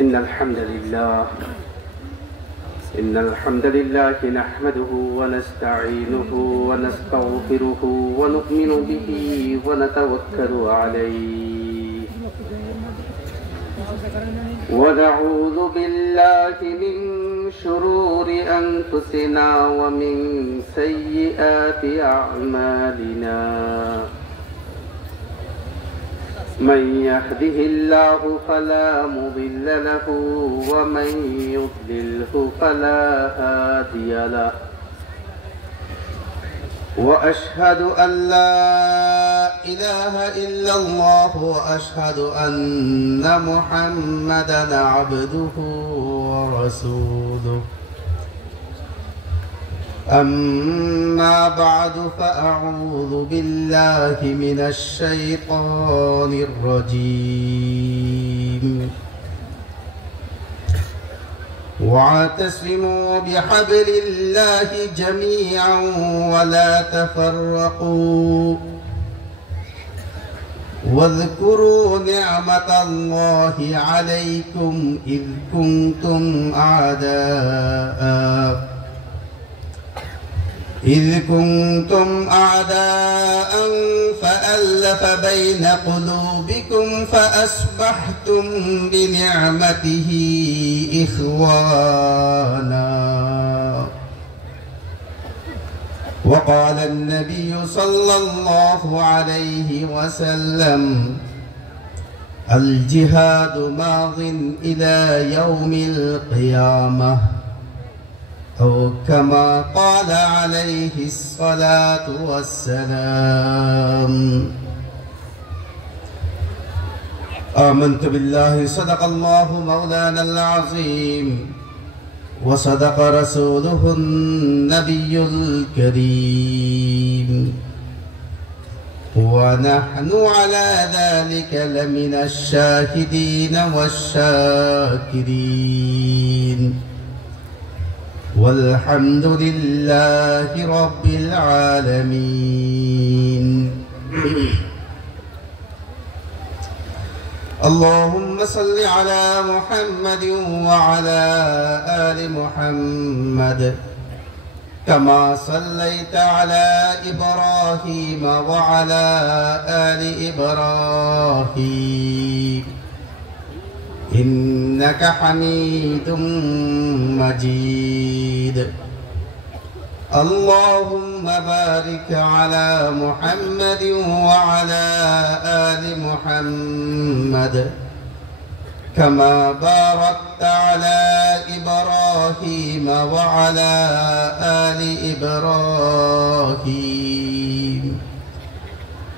إن الحمد لله نحمده ونستعينه ونستغفره ونؤمن به ونتوكل عليه ونعوذ بالله من شرور أنفسنا ومن سيئات أعمالنا من يهده الله فلا مضل له ومن يضلله فلا هادي له وأشهد أن لا إله إلا الله وأشهد أن محمدا عبده ورسوله أما بعد فأعوذ بالله من الشيطان الرجيم واعتصموا بحبل الله جميعا ولا تفرقوا واذكروا نعمة الله عليكم إذ كنتم أعداء فألف بين قلوبكم فأصبحتم بنعمته إخوانا وقال النبي صلى الله عليه وسلم الجهاد ماض إلى يوم القيامة أو كما قال عليه الصلاة والسلام آمنت بالله صدق الله مولانا العظيم وصدق رسوله النبي الكريم ونحن على ذلك لمن الشاهدين والشاكرين والحمد لله رب العالمين اللهم صل على محمد وعلى آل محمد كما صليت على إبراهيم وعلى آل إبراهيم إنك حميد مجيد اللهم بارك على محمد وعلى آل محمد كما باركت على إبراهيم وعلى آل إبراهيم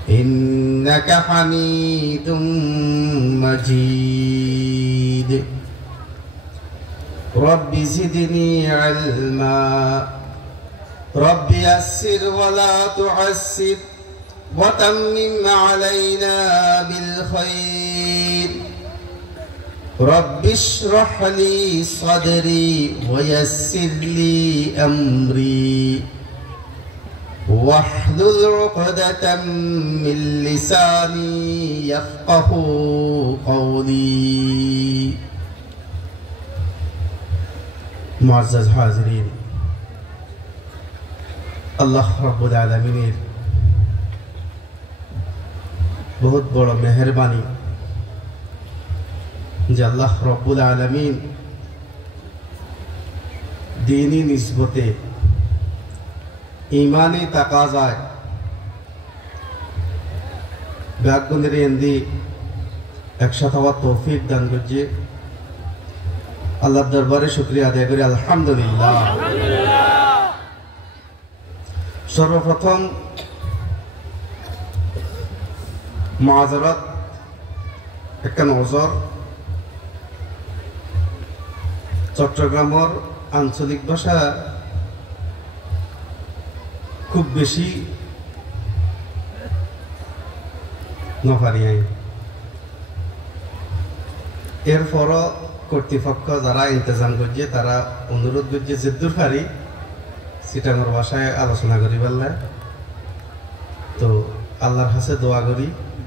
إنك حميد مجيد رب زدني علما رب يسر ولا تعسر وتمم علينا بالخير رب اشرح لي صدري ويسر لي أمري واحلل عقدة من لساني يفقه قولي معزز حاضرين আল্লাহ রাব্বুল আলামিনের বহুত বড় মেহেরবানি যে আল্লাহ রাব্বুল আলামিন দীনী নিসবতে ইমানি তাকাজায় ব্যাগুনের এন্দি একসাথে হওয়ার তৌফিক দান করছে আল্লাহর দরবারে শুকরিয়া আদায় করি আলহামদুলিল্লাহ। সর্বপ্রথম মাযরাত একটা নজর চট্টগ্রামের আঞ্চলিক ভাষা খুব বেশি নফারিয়াই এরপরও কর্তৃপক্ষ যারা ইন্তজাম করছে তারা অনুরোধ করছে যে দূর পারি সিটাঙ্গর ভাষায় আলোচনা করি বললে তো আল্লাহর কাছে দোয়া করি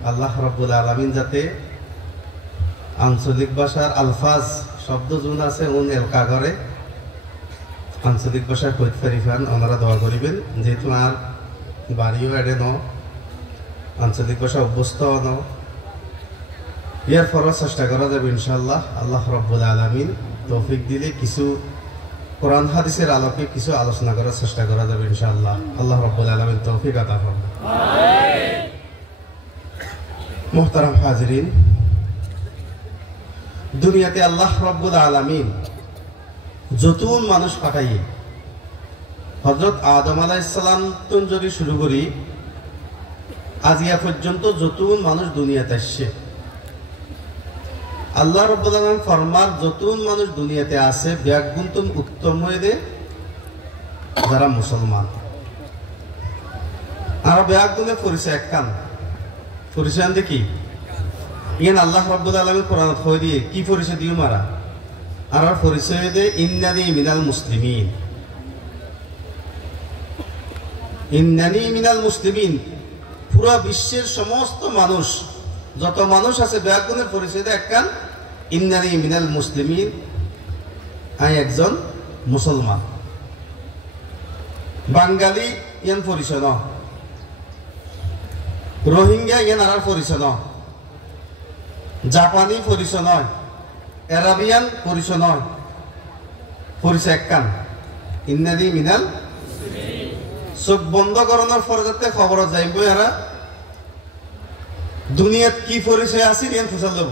আল্লাহ রাব্বুল আলামিন যাতে আঞ্চলিক ভাষার আলফাজ শব্দ জুন আছে উন এলকা করে আঞ্চলিক ভাষায় কইত ফারিফান ওনারা দোয়া করিবেন যেহেতু আর বাড়িও এড়ে ন আঞ্চলিক ভাষা অভ্যস্ত ন ইয়ার পরও চেষ্টা করা যাবে ইনশাআল্লাহ। আল্লাহ রাব্বুল আলামিন তৌফিক দিলে কিছু কোরআন হাদিসের আলোকে কিছু আলোচনা করার চেষ্টা করা যাবে ইনশাআল্লাহ। আল্লাহ রাব্বুল আলামিন তৌফিক আতা করুন। মুহতারাম হাজিরিন, দুনিয়াতে আল্লাহ রাব্বুল আলামিন যতুন মানুষ পাঠাই হযরত আদম আলাইহিস সালাম তুন যদি শুরু করি আজিয়া পর্যন্ত যতুন মানুষ দুনিয়াতে আসছে। আল্লাহ রাব্বুল আলামিন ফরমান যতুন মানুষ দুনিয়াতে আছে ব্যাগুন্তন উত্তম হয়ে দে যারা মুসলমান। আর ব্যাগুনে পরিচয় একখান পরিচয় আনতে কি ইয়ান আল্লাহ রাব্বুল আলামিন কোরআনত কই দিয়ে কি পরিচয় দিও মারা আর পরিচয় দে ইন্নানি মিনাল মুসলিমিন। ইন্নানি মিনাল মুসলিমিন পুরো বিশ্বের সমস্ত মানুষ যত মানুষ আছে ব্যাগুনের পরিচয় দে একখান ইন্নানি মিনাল মুসলিমিন আমি একজন মুসলমান। বাঙালি ইয়ান পরিচয় ন, রোহিঙ্গা ইয়ান আর পরিচয় ন, জাপানি পরিচয় নয়, আরাবিয়ান পরিচয় নয়, পরিচয় একখান ইন্নানি মিনাল। চোখ বন্ধ করানোর পরে যাতে খবর যাইব এরা দুনিয়াত কি পরিচয় আছে ইয়ান ফুসাল দেব।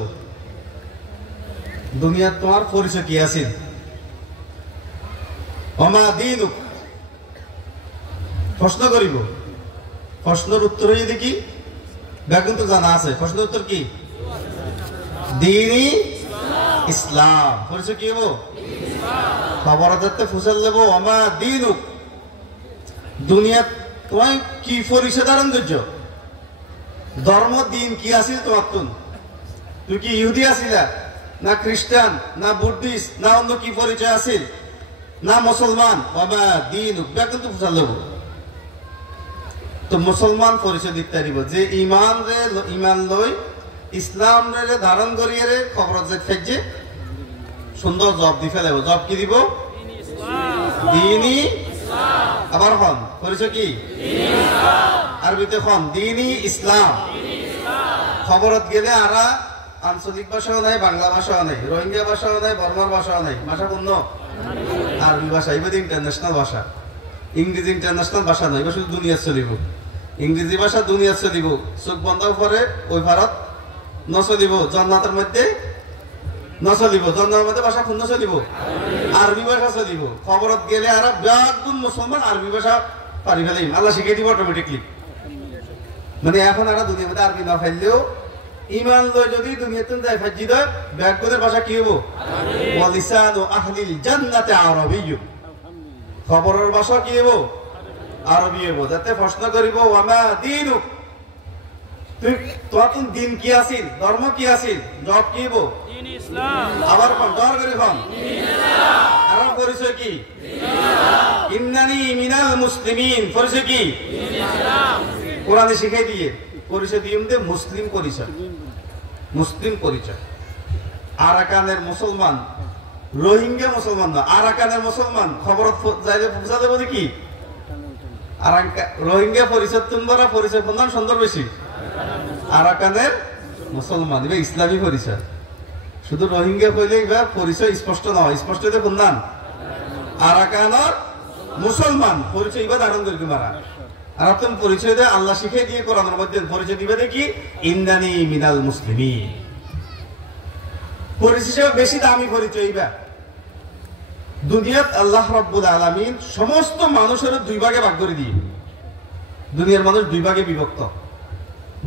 দুনিয়াত তোমার পরিচয় কি আছে? ওমা দীনুক প্রশ্ন করিব, প্রশ্নের উত্তর হয়ে দেখি বেগুন তো জানা আছে। প্রশ্নের উত্তর কি? দ্বীনি ইসলাম। পরিচয় কি হবো? খবর যাতে ফুসাল দেব ওমা দীনুক। দুনিয়াত তোমায় কি পরিচয় ধারণ করছ? ধর্ম দিন কি আছিল তোমার? তুই কি ইহুদি আছিলা না খ্রিস্টান না বুদ্ধিস্ট না অন্য কি পরিচয় আছিল না মুসলমান? বাবা দিন কিন্তু ফুসাল দেব। তো মুসলমান পরিচয় দিতে পারিব যে ইমান রে ইমান লই ইসলাম রে ধারণ করিয়ে রে খবর ফেজে সুন্দর জব দি ফেলাব। জব কি দিব? দিনী। আবার হন পরিচয় কি? আরবিতে হন দিনী ইসলাম। খবরত গেলে আরা আঞ্চলিক ভাষাও নাই, বাংলা ভাষাও নাই, রোহিঙ্গা ভাষাও নাই, বর্মার ভাষাও নাই। ভাষা পূর্ণ আরবি ভাষা, এবার ইন্টারন্যাশনাল ভাষা। ইংরেজি ইন্টারন্যাশনাল ভাষা নয়, এবার শুধু দুনিয়া চলিব। ইংরেজি ভাষা দুনিয়া চলিব, চোখ বন্ধ করে ওই ভারত নচলিব, জন্নাতের মধ্যে নচলিব, জন্নাতের মধ্যে ভাষা পূর্ণ চলিব, আরবি ভাষা চলিব। খবরত গেলে আর ব্যাগুন মুসলমান আরবি ভাষা পারি ফেলিম, আল্লাহ শিখিয়ে দিব অটোমেটিকলি। মানে এখন আর দুনিয়ার মধ্যে আরবি না ফেললেও ইমান লই যদি দুনিয়াতে যায় ফাজি দেয় ব্যাগুনের ভাষা কি হবো? ওয়ালিসানু আহলিল জান্নাতি আরাবিয়্যু। খবরের ভাষা কি হবো? আরবি হবো। যাতে প্রশ্ন করিব ওয়ামা দীনুক, তুই তোমার দিন কি আছিল, ধর্ম কি আছিল? জব কি হবো? দ্বীন ইসলাম। আবার কোন দর করে কোন? দ্বীন ইসলাম। আর পরিচয় কি? দ্বীন ইসলাম। ইন্নানি মিনাল মুসলিমিন। পরিচয় কি? দ্বীন ইসলাম। কোরআনে শিখাই দিয়ে পরিচয় দিম দে মুসলিম পরিচয়, মুসলিম পরিচয়। আরাকানের মুসলমান, রোহিঙ্গা মুসলমান না, আরাকানের মুসলমান। খবর যাইলে পৌঁছা দেবো দেখি রোহিঙ্গা পরিচয় তোমরা পরিচয় প্রধান সুন্দর বেশি। আরাকানের মুসলমান এবার ইসলামী পরিচয়। শুধু রোহিঙ্গা কইলে এবার পরিচয় স্পষ্ট নয়, স্পষ্ট প্রধান আরাকানের মুসলমান পরিচয় এবার ধারণ করি মারা। আর তুমি পরিচয় দেয় আল্লাহ শিখে দিয়ে কোরআনের মধ্যে পরিচয় দিবে দেখি ইন্নানি মিনাল মুসলিমিন। পরিচয় বেশি দামি পরিচয় এবার দুনিয়াত আল্লাহ রাব্বুল আলামিন সমস্ত মানুষের দুই ভাগে ভাগ করে দিয়ে। দুনিয়ার মানুষ দুই ভাগে বিভক্ত,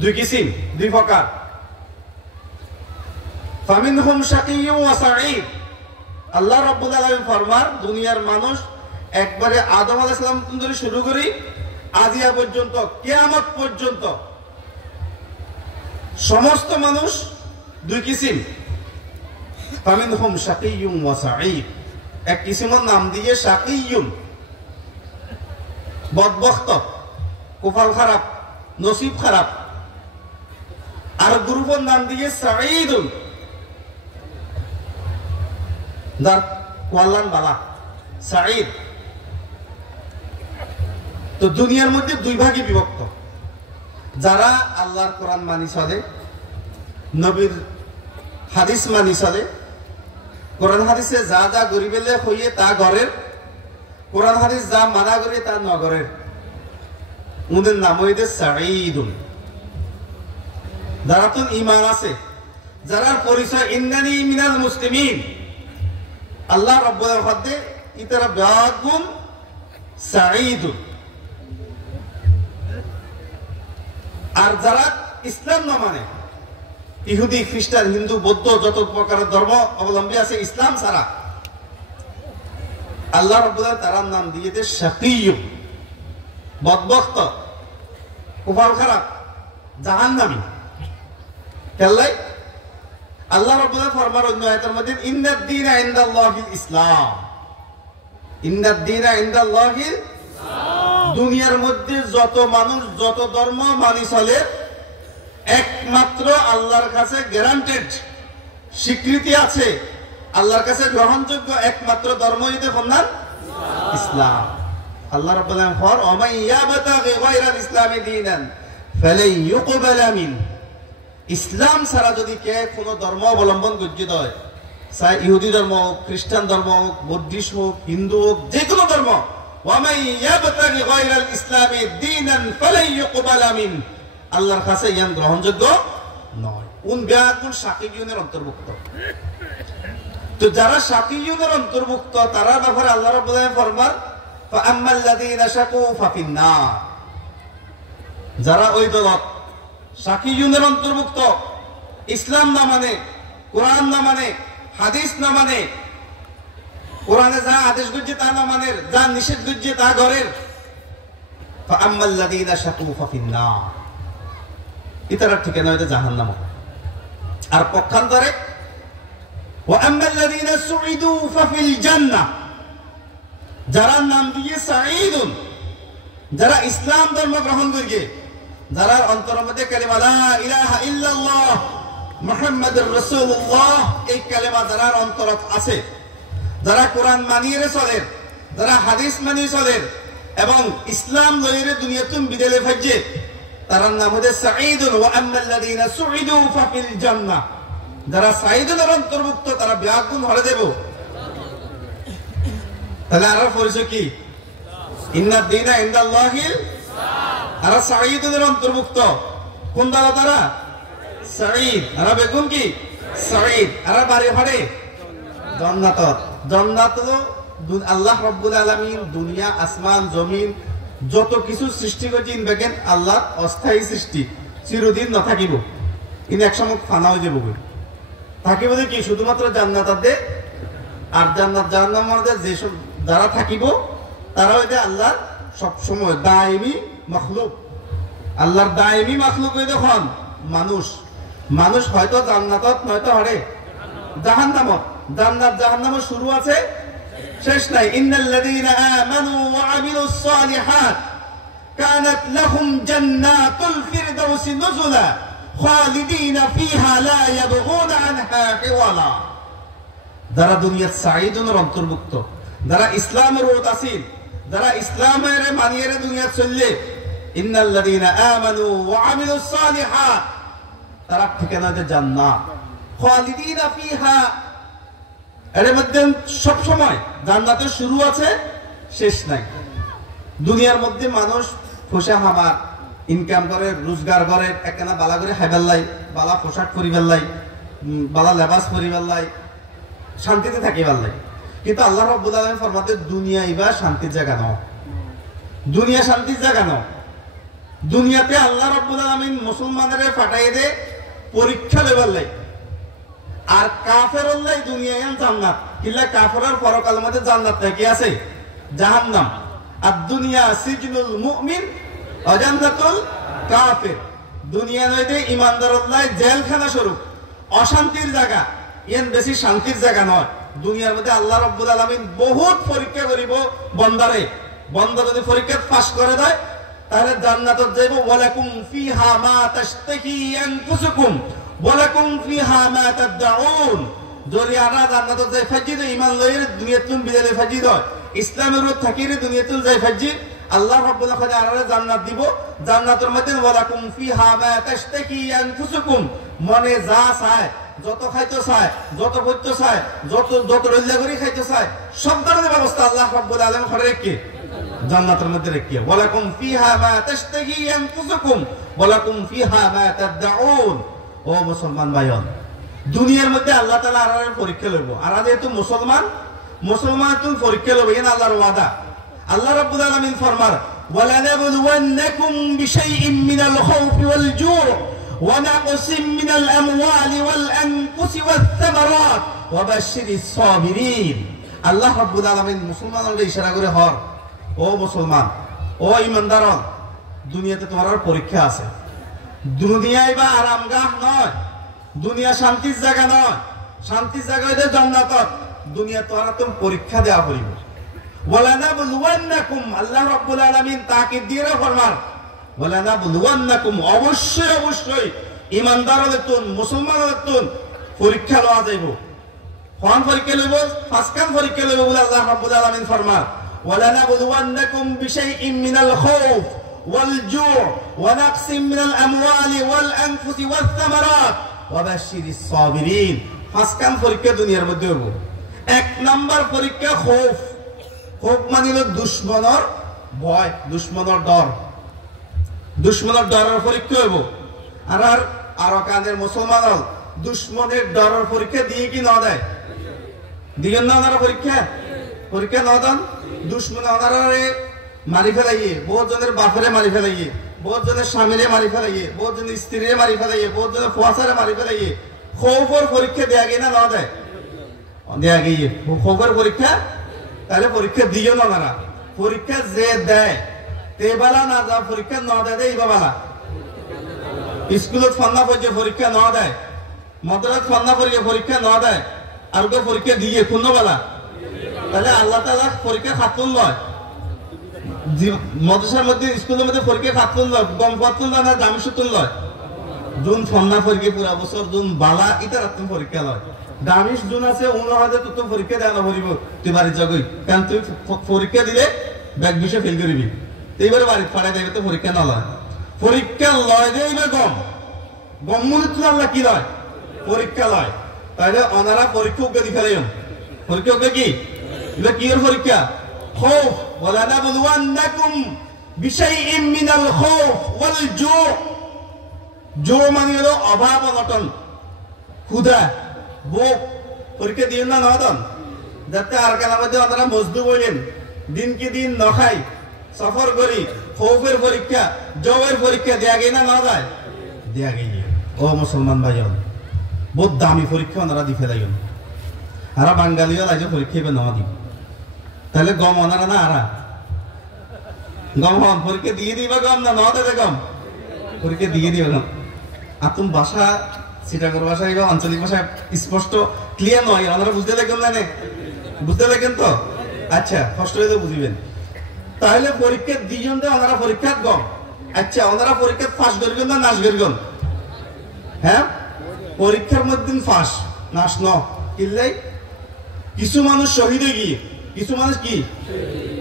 দুই কিসিম, দুই প্রকার। ফামিনহুম শাকিয়্যুন ওয়া সাঈদ। আল্লাহ রাব্বুল আলামিন ফরমান দুনিয়ার মানুষ একবারে আদম আলাইহিস সালাম থেকে শুরু করি আজিয়া পর্যন্ত কিয়ামত পর্যন্ত সমস্ত মানুষ দুই কিসিম। ফামিনহুম শাকিয়্যুন ওয়া সাঈদ। এক কিসিমের নাম দিয়ে শাকিয়্যুন, বদবখত, কপাল খারাপ, নসিব খারাপ। আর গ্রুপের নাম দিয়ে সাঈদুন, যার কল্যাণ বালা সাঈদ। তো দুনিয়ার মধ্যে দুই ভাগে বিভক্ত, যারা আল্লাহর কোরআন মানি চলে, নবীর হাদিস মানি চলে, কোরআন হাদিসে যা যা গরিবেলে হইয়ে তা ঘরের, কোরআন হাদিস যা মানা করে তা নগরের, ওদের নাম হইতে সাঈদুন। যারা তো ঈমান আছে, যারা পরিচয় ইন্নানি মিনাল মুসলিমিন, আল্লাহ রাব্বুল হদ্দে ইতারা বাগুন সাঈদুন। আর যারা ইসলাম না মানে, ইহুদি খ্রিস্টান হিন্দু বৌদ্ধ যত প্রকারের ধর্ম অবলম্বী আছে ইসলাম ছাড়া, আল্লাহ রাব্বুল তার নাম দিয়েছে শাকিয়্যুন, বদবখত, কপাল খারাপ, জাহান্নামী। কেল্লাই আল্লাহ রাব্বুল ফরমান অন্য আয়াতের মধ্যে ইন্নাদ দীনা ইনদাল্লাহিল ইসলাম, ইন্নাদ দীনা ইনদাল্লাহিল ইসলাম। দুনিয়ার মধ্যে যত মানুষ যত ধর্ম মানি চলে, একমাত্র আল্লাহর কাছে গ্যারান্টেড স্বীকৃতি আছে, আল্লাহর কাছে গ্রহণযোগ্য একমাত্র ধর্ম হইতে ফরমান ইসলাম। আল্লাহ রাব্বুল আলামিন ফর ওমাই ইয়াবতাগি গায়রাল ইসলামি দীনান ফালাই ইউকবালা মিন। ইসলাম ছাড়া যদি কে কোনো ধর্ম অবলম্বন গজ্জিত হয়, চাই ইহুদি ধর্ম হোক, খ্রিস্টান ধর্ম হোক, বৌদ্ধিস্ট হোক, হিন্দু হোক, যে কোনো ধর্ম, ওয়ামাই ইয়াবতাগি গায়রাল ইসলামি দীনান ফালাই ইউকবালা মিন, আল্লাহর কাছে ইয়ান গ্রহণযোগ্য নয়। উন বিয়াকুল শাকিয়ুনের অন্তর্ভুক্ত। তো যারা শাকিয়ুনের অন্তর্ভুক্ত তারা ব্যাপারে আল্লাহ রাব্বুল আলামিন ফরমান ফাআম্মাল্লাযীনা শাকু ফাফিন্নার। যারা ওই দলত শাকিয়ুনের অন্তর্ভুক্ত, ইসলাম না মানে, কোরআন না মানে, হাদিস না মানে, কোরআনে যা আদেশ করছে তা না মানে, যা নিষেধ করছে তা ঘরের, ফাআম্মাল্লাযীনা শাকু ফাফিন্নার, ইতারা ঠিকানা হইতে জাহান্নাম। আর পক্ষান্তরে ওয়াআম্মাল্লাযীনা সুঈদু ফাফিল জান্নাহ, যারা নাম দিয়ে সাঈদুন, যারা ইসলাম ধর্ম গ্রহণ করবে, যারা অন্তরের মধ্যে কালিমা লা ইলাহা ইল্লাল্লাহ মুহাম্মাদুর রাসূলুল্লাহ এই কালিমা যারা অন্তরত আছে, যারা কোরআন মানিয়ে চলে, যারা হাদিস মানিয়ে চলে এবং ইসলাম লইরে দুনিয়াতুন বিদালে ফাজে, তার নাম হচ্ছে সাঈদুন। ওয়াআম্মাল্লাযীনা সুঈদু ফাফিল জান্নাহ, যারা সাঈদুনের অন্তর্ভুক্ত তারা বিয়াগুন হরে দেব। তাহলে আর পরিচয় কি? ইন্নাদ দীনা ইনদাল্লাহিল ইসলাম। আর সাঈদুনের অন্তর্ভুক্ত কোন দল? তারা সাঈদ। আর বেগুন কি? সাঈদ। আর বাড়ি হরে জান্নাত। জান্নাত আল্লাহ রাব্বুল আলামিন দুনিয়া আসমান জমিন যত কিছু সৃষ্টি করছেন দেখেন আল্লাহর অস্থায়ী সৃষ্টি, চিরদিন না থাকিব, কিন্তু একসময় ফানা হয়ে যাবো। থাকিব কি শুধুমাত্র জান্নাত দে, আর জান্নাত জাহান্নাম মধ্যে যেসব যারা থাকিব তারা হইতে আল্লাহর সবসময় দায়মি মখলুক। আল্লাহর দায়মি মখলুক হইতে হন মানুষ। মানুষ হয়তো জান্নাতত নয়তো হরে জাহান্নামত। জান্নাত জাহান্নামের শুরু আছে, শেষ নাই। ইন্নাল্লাযীনা আমানু ওয়া আমিলুস সালিহাত কানাত লাহুম জান্নাতুল ফিরদাউসি নুজুলা খালিদিনা ফিহা লা ইয়াবগুনা আনহা হিওয়ালা। যারা দুনিয়ার সাঈদুনের অন্তর্ভুক্ত, যারা ইসলামের ওত আসিল, যারা ইসলামের মানিয়ে দুনিয়া চললে, ইন্নাল্লাযীনা আমানু ওয়া আমিলুস সালিহাত, তারা ঠিকানা যে জান্নাত, খালিদিনা ফিহা। এর মধ্যে সব সময় জান্নাতের শুরু আছে, শেষ নাই। দুনিয়ার মধ্যে মানুষ পোশাক হামা ইনকাম করে, রোজগার করে, একখানা বালা করে খাইবার লাই, বালা পোশাক পরিবার লাই, বালা লেবাস পরিবার লাই, শান্তিতে থাকিবার লাই। কিন্তু আল্লাহ রাব্বুল আলামিন ফরমাতে দুনিয়া ইবা শান্তির জায়গা নয়, দুনিয়া শান্তির জায়গা নয়। দুনিয়াতে আল্লাহ রাব্বুল আলামিন মুসলমানদের পাঠাই দে পরীক্ষা লেবার লাই, আর কাফেরের লাই দুনিয়া জান্নাত। কিল্লা কাফেরের পরকাল মধ্যে জান্নাত কি আছে? জাহান্নাম। আর দুনিয়া সিজনুল মুমিন ওয়া জান্নাতুল কাফির। দুনিয়া নইতে ইমানদারের লাই জেলখানা স্বরূপ, অশান্তির জায়গা, এর বেশি শান্তির জায়গা নয়। দুনিয়ার মধ্যে আল্লাহ রাব্বুল আলামিন বহুত পরীক্ষা করিব বন্দারে। বন্দা যদি পরীক্ষা পাস করে দেয় তাহলে জান্নাতত যাইব। ওয়ালাকুম ফিহা মা তাশতাহি আনফুসুকুম ওয়ালাকুম ফিহা মা তাদউন যদি আরা জান্নাতত যাই ফাজি তো ইমান লইরে দুনিয়াতুন বিদালে ফাজি দয় ইসলামের উপর থাকিরে দুনিয়াতুন যাই ফাজি আল্লাহ রাব্বুল আলামিন আরারে জান্নাত দিব জান্নাতের মধ্যে ওয়ালাকুম ফিহা মা তাশতাকি আনফুসুকুম মনে যা চায় যত খাইতে চায় যত পড়তে চায় যত রইলা করে খাইতে চায় সব ধরনের ব্যবস্থা আল্লাহ রাব্বুল আলামিন করে রেখে জান্নাতের মধ্যে রেখে ওয়ালাকুম ফিহা মা তাশতাকি আনফুসুকুম ওয়ালাকুম ফিহা মা তাদউন ও মুসলমান ভাইয়ন দুনিয়ার মধ্যে আল্লাহ তাআলা আরারে পরীক্ষা লইব আর যেহেতু মুসলমান তুমি পরীক্ষা লইব এন আল্লাহর ওয়াদা আল্লাহ রাব্বুল আলামিন ফরমার ওয়ালানাবলুওয়ান্নাকুম বিশাইইন মিনাল খাউফি ওয়াল জু' ওয়া নাকসিম মিনাল আমওয়ালি ওয়াল আনফুসি ওয়াস সামারাত ওয়া বাশশিরিস সাবিরিন আল্লাহ রাব্বুল আলামিন মুসলমানদের ইশারা করে হর ও মুসলমান ও ঈমানদারন দুনিয়াতে তোমার পরীক্ষা আছে দুনিয়ায় বা আরামগাহ নয় দুনিয়া শান্তির জায়গা নয় শান্তির জায়গা হইলে জান্নাত দুনিয়া তোমার পরীক্ষা দেওয়া হইব ওয়ালানাবলুওয়ান্নাকুম আল্লাহ রাব্বুল আলামিন তাকিদ দিয়ে ফরমান ওয়ালানাবলুওয়ান্নাকুম অবশ্যই ঈমানদারদের তুন মুসলমানদের তুন পরীক্ষা লওয়া যাইব কোন পরীক্ষা লইব ফাসকান পরীক্ষা লইব বলে আল্লাহ রাব্বুল আলামিন ফরমান ওয়ালানাবলুওয়ান্নাকুম বিশাইইন মিনাল খাউফ ওয়াল জু' ওয়া নাকসিম মিনাল আমওয়ালি ওয়াল আনফুসি ওয়াস সামারাত ওয়া বাশশিরিস সাবিরিন ফাসকান পরীক্ষা দুনিয়ার মধ্যে হইব এক নাম্বার পরীক্ষা খৌফ মানে হলো দুশ্মনের ভয় দুশ্মনের ডরের পরীক্ষা হইব আর কানের মুসলমান দুশ্মনের ডরের পরীক্ষা দিয়ে কি না দেয় দিগেন না ওনারা পরীক্ষা না দেন দুশ্মনে ওনারে মারি ফেলাইয়ে বহুত জনের বাপরে মারি ফেলাইয়ে বহুত জনের স্বামীরে মারি ফেলাইয়ে বহুত জনের স্ত্রীরে মারি ফেলাইয়ে বহুত জনের ফুয়াশারে মারি ফেলাইয়ে খৌফের পরীক্ষা দেয়া গিয়ে না দেয় দেয়া গিয়ে খৌফের পরীক্ষা তাহলে পরীক্ষা দিও না ওনারা পরীক্ষা যে দেয় তে বেলা না যা পরীক্ষা না দেয় এই বাবালা স্কুলত ফান্না পরীক্ষা না দেয় মাদ্রাসাত ফান্না পরীক্ষা না দেয় আর কেউ পরীক্ষা দিয়ে কোন বেলা তাহলে আল্লাহ তাআলা পরীক্ষা খাতুন লয় মাদ্রাসার মধ্যে স্কুলের মধ্যে পরীক্ষা খাতুন লয় গম খাতুন লয় না দামি সুতুন লয় জুন ফান্না পরীক্ষা পুরা বছর জুন বালা ইতার তুমি পরীক্ষা লয় দামিশ জুন আছে 19,000 তো পরীক্ষা দেওয়া না ভরিব তুই বাড়ির জগই কারণ তুই পরীক্ষা দিলে ব্যাগ বিষয় ফেল করবি এইবারে বাড়ি পাড়ায় দেবে তো পরীক্ষা না লয় পরীক্ষা লয় যে এইবার গম মূল আল্লাহ কি লয় পরীক্ষা লয় তাইলে ওনারা পরীক্ষা উগে দিখা দেন পরীক্ষা উগে কি এবার কি এর পরীক্ষা খাউফ ওয়ালানাবলুওয়ান্নাকুম বিশাইইন মিনাল খাউফ ওয়াল জু' মানে হলো অভাব অনটন ক্ষুধা ভোগ পরীক্ষা দিন না নদন যাতে আর কালা মধ্যে ওনারা মজদুর হইলেন দিন কি দিন নখাই সফর করি খৌফের পরীক্ষা জবের পরীক্ষা দেয়া গিয়ে না যায় দেয়া গিয়ে ও মুসলমান ভাইয়ন বহুত দামি পরীক্ষা ওনারা দি ফেলাইন আর বাঙালিও রাজ্য পরীক্ষা এবার নেওয়া দিব তাহলে গম ওনারা না আরা গম হন পরীক্ষা দিয়ে দিবা গম না নেওয়া দেবে গম পরীক্ষা দিয়ে দিবা গম আতুম ভাষা চিটাগর ভাষা এবং আঞ্চলিক ভাষা স্পষ্ট ক্লিয়ার নয় ওনারা বুঝতে লাগেন না বুঝতে লাগেন তো আচ্ছা কষ্ট হয়ে বুঝিবেন তাহলে পরীক্ষা দুইজন ওনারা পরীক্ষা গম আচ্ছা ওনারা পরীক্ষা ফাঁস করবেন না নাশ করবেন হ্যাঁ পরীক্ষার মধ্যে ফাঁস নাশ ন কিনলে কিছু মানুষ শহীদে গিয়ে কিছু মানুষ কি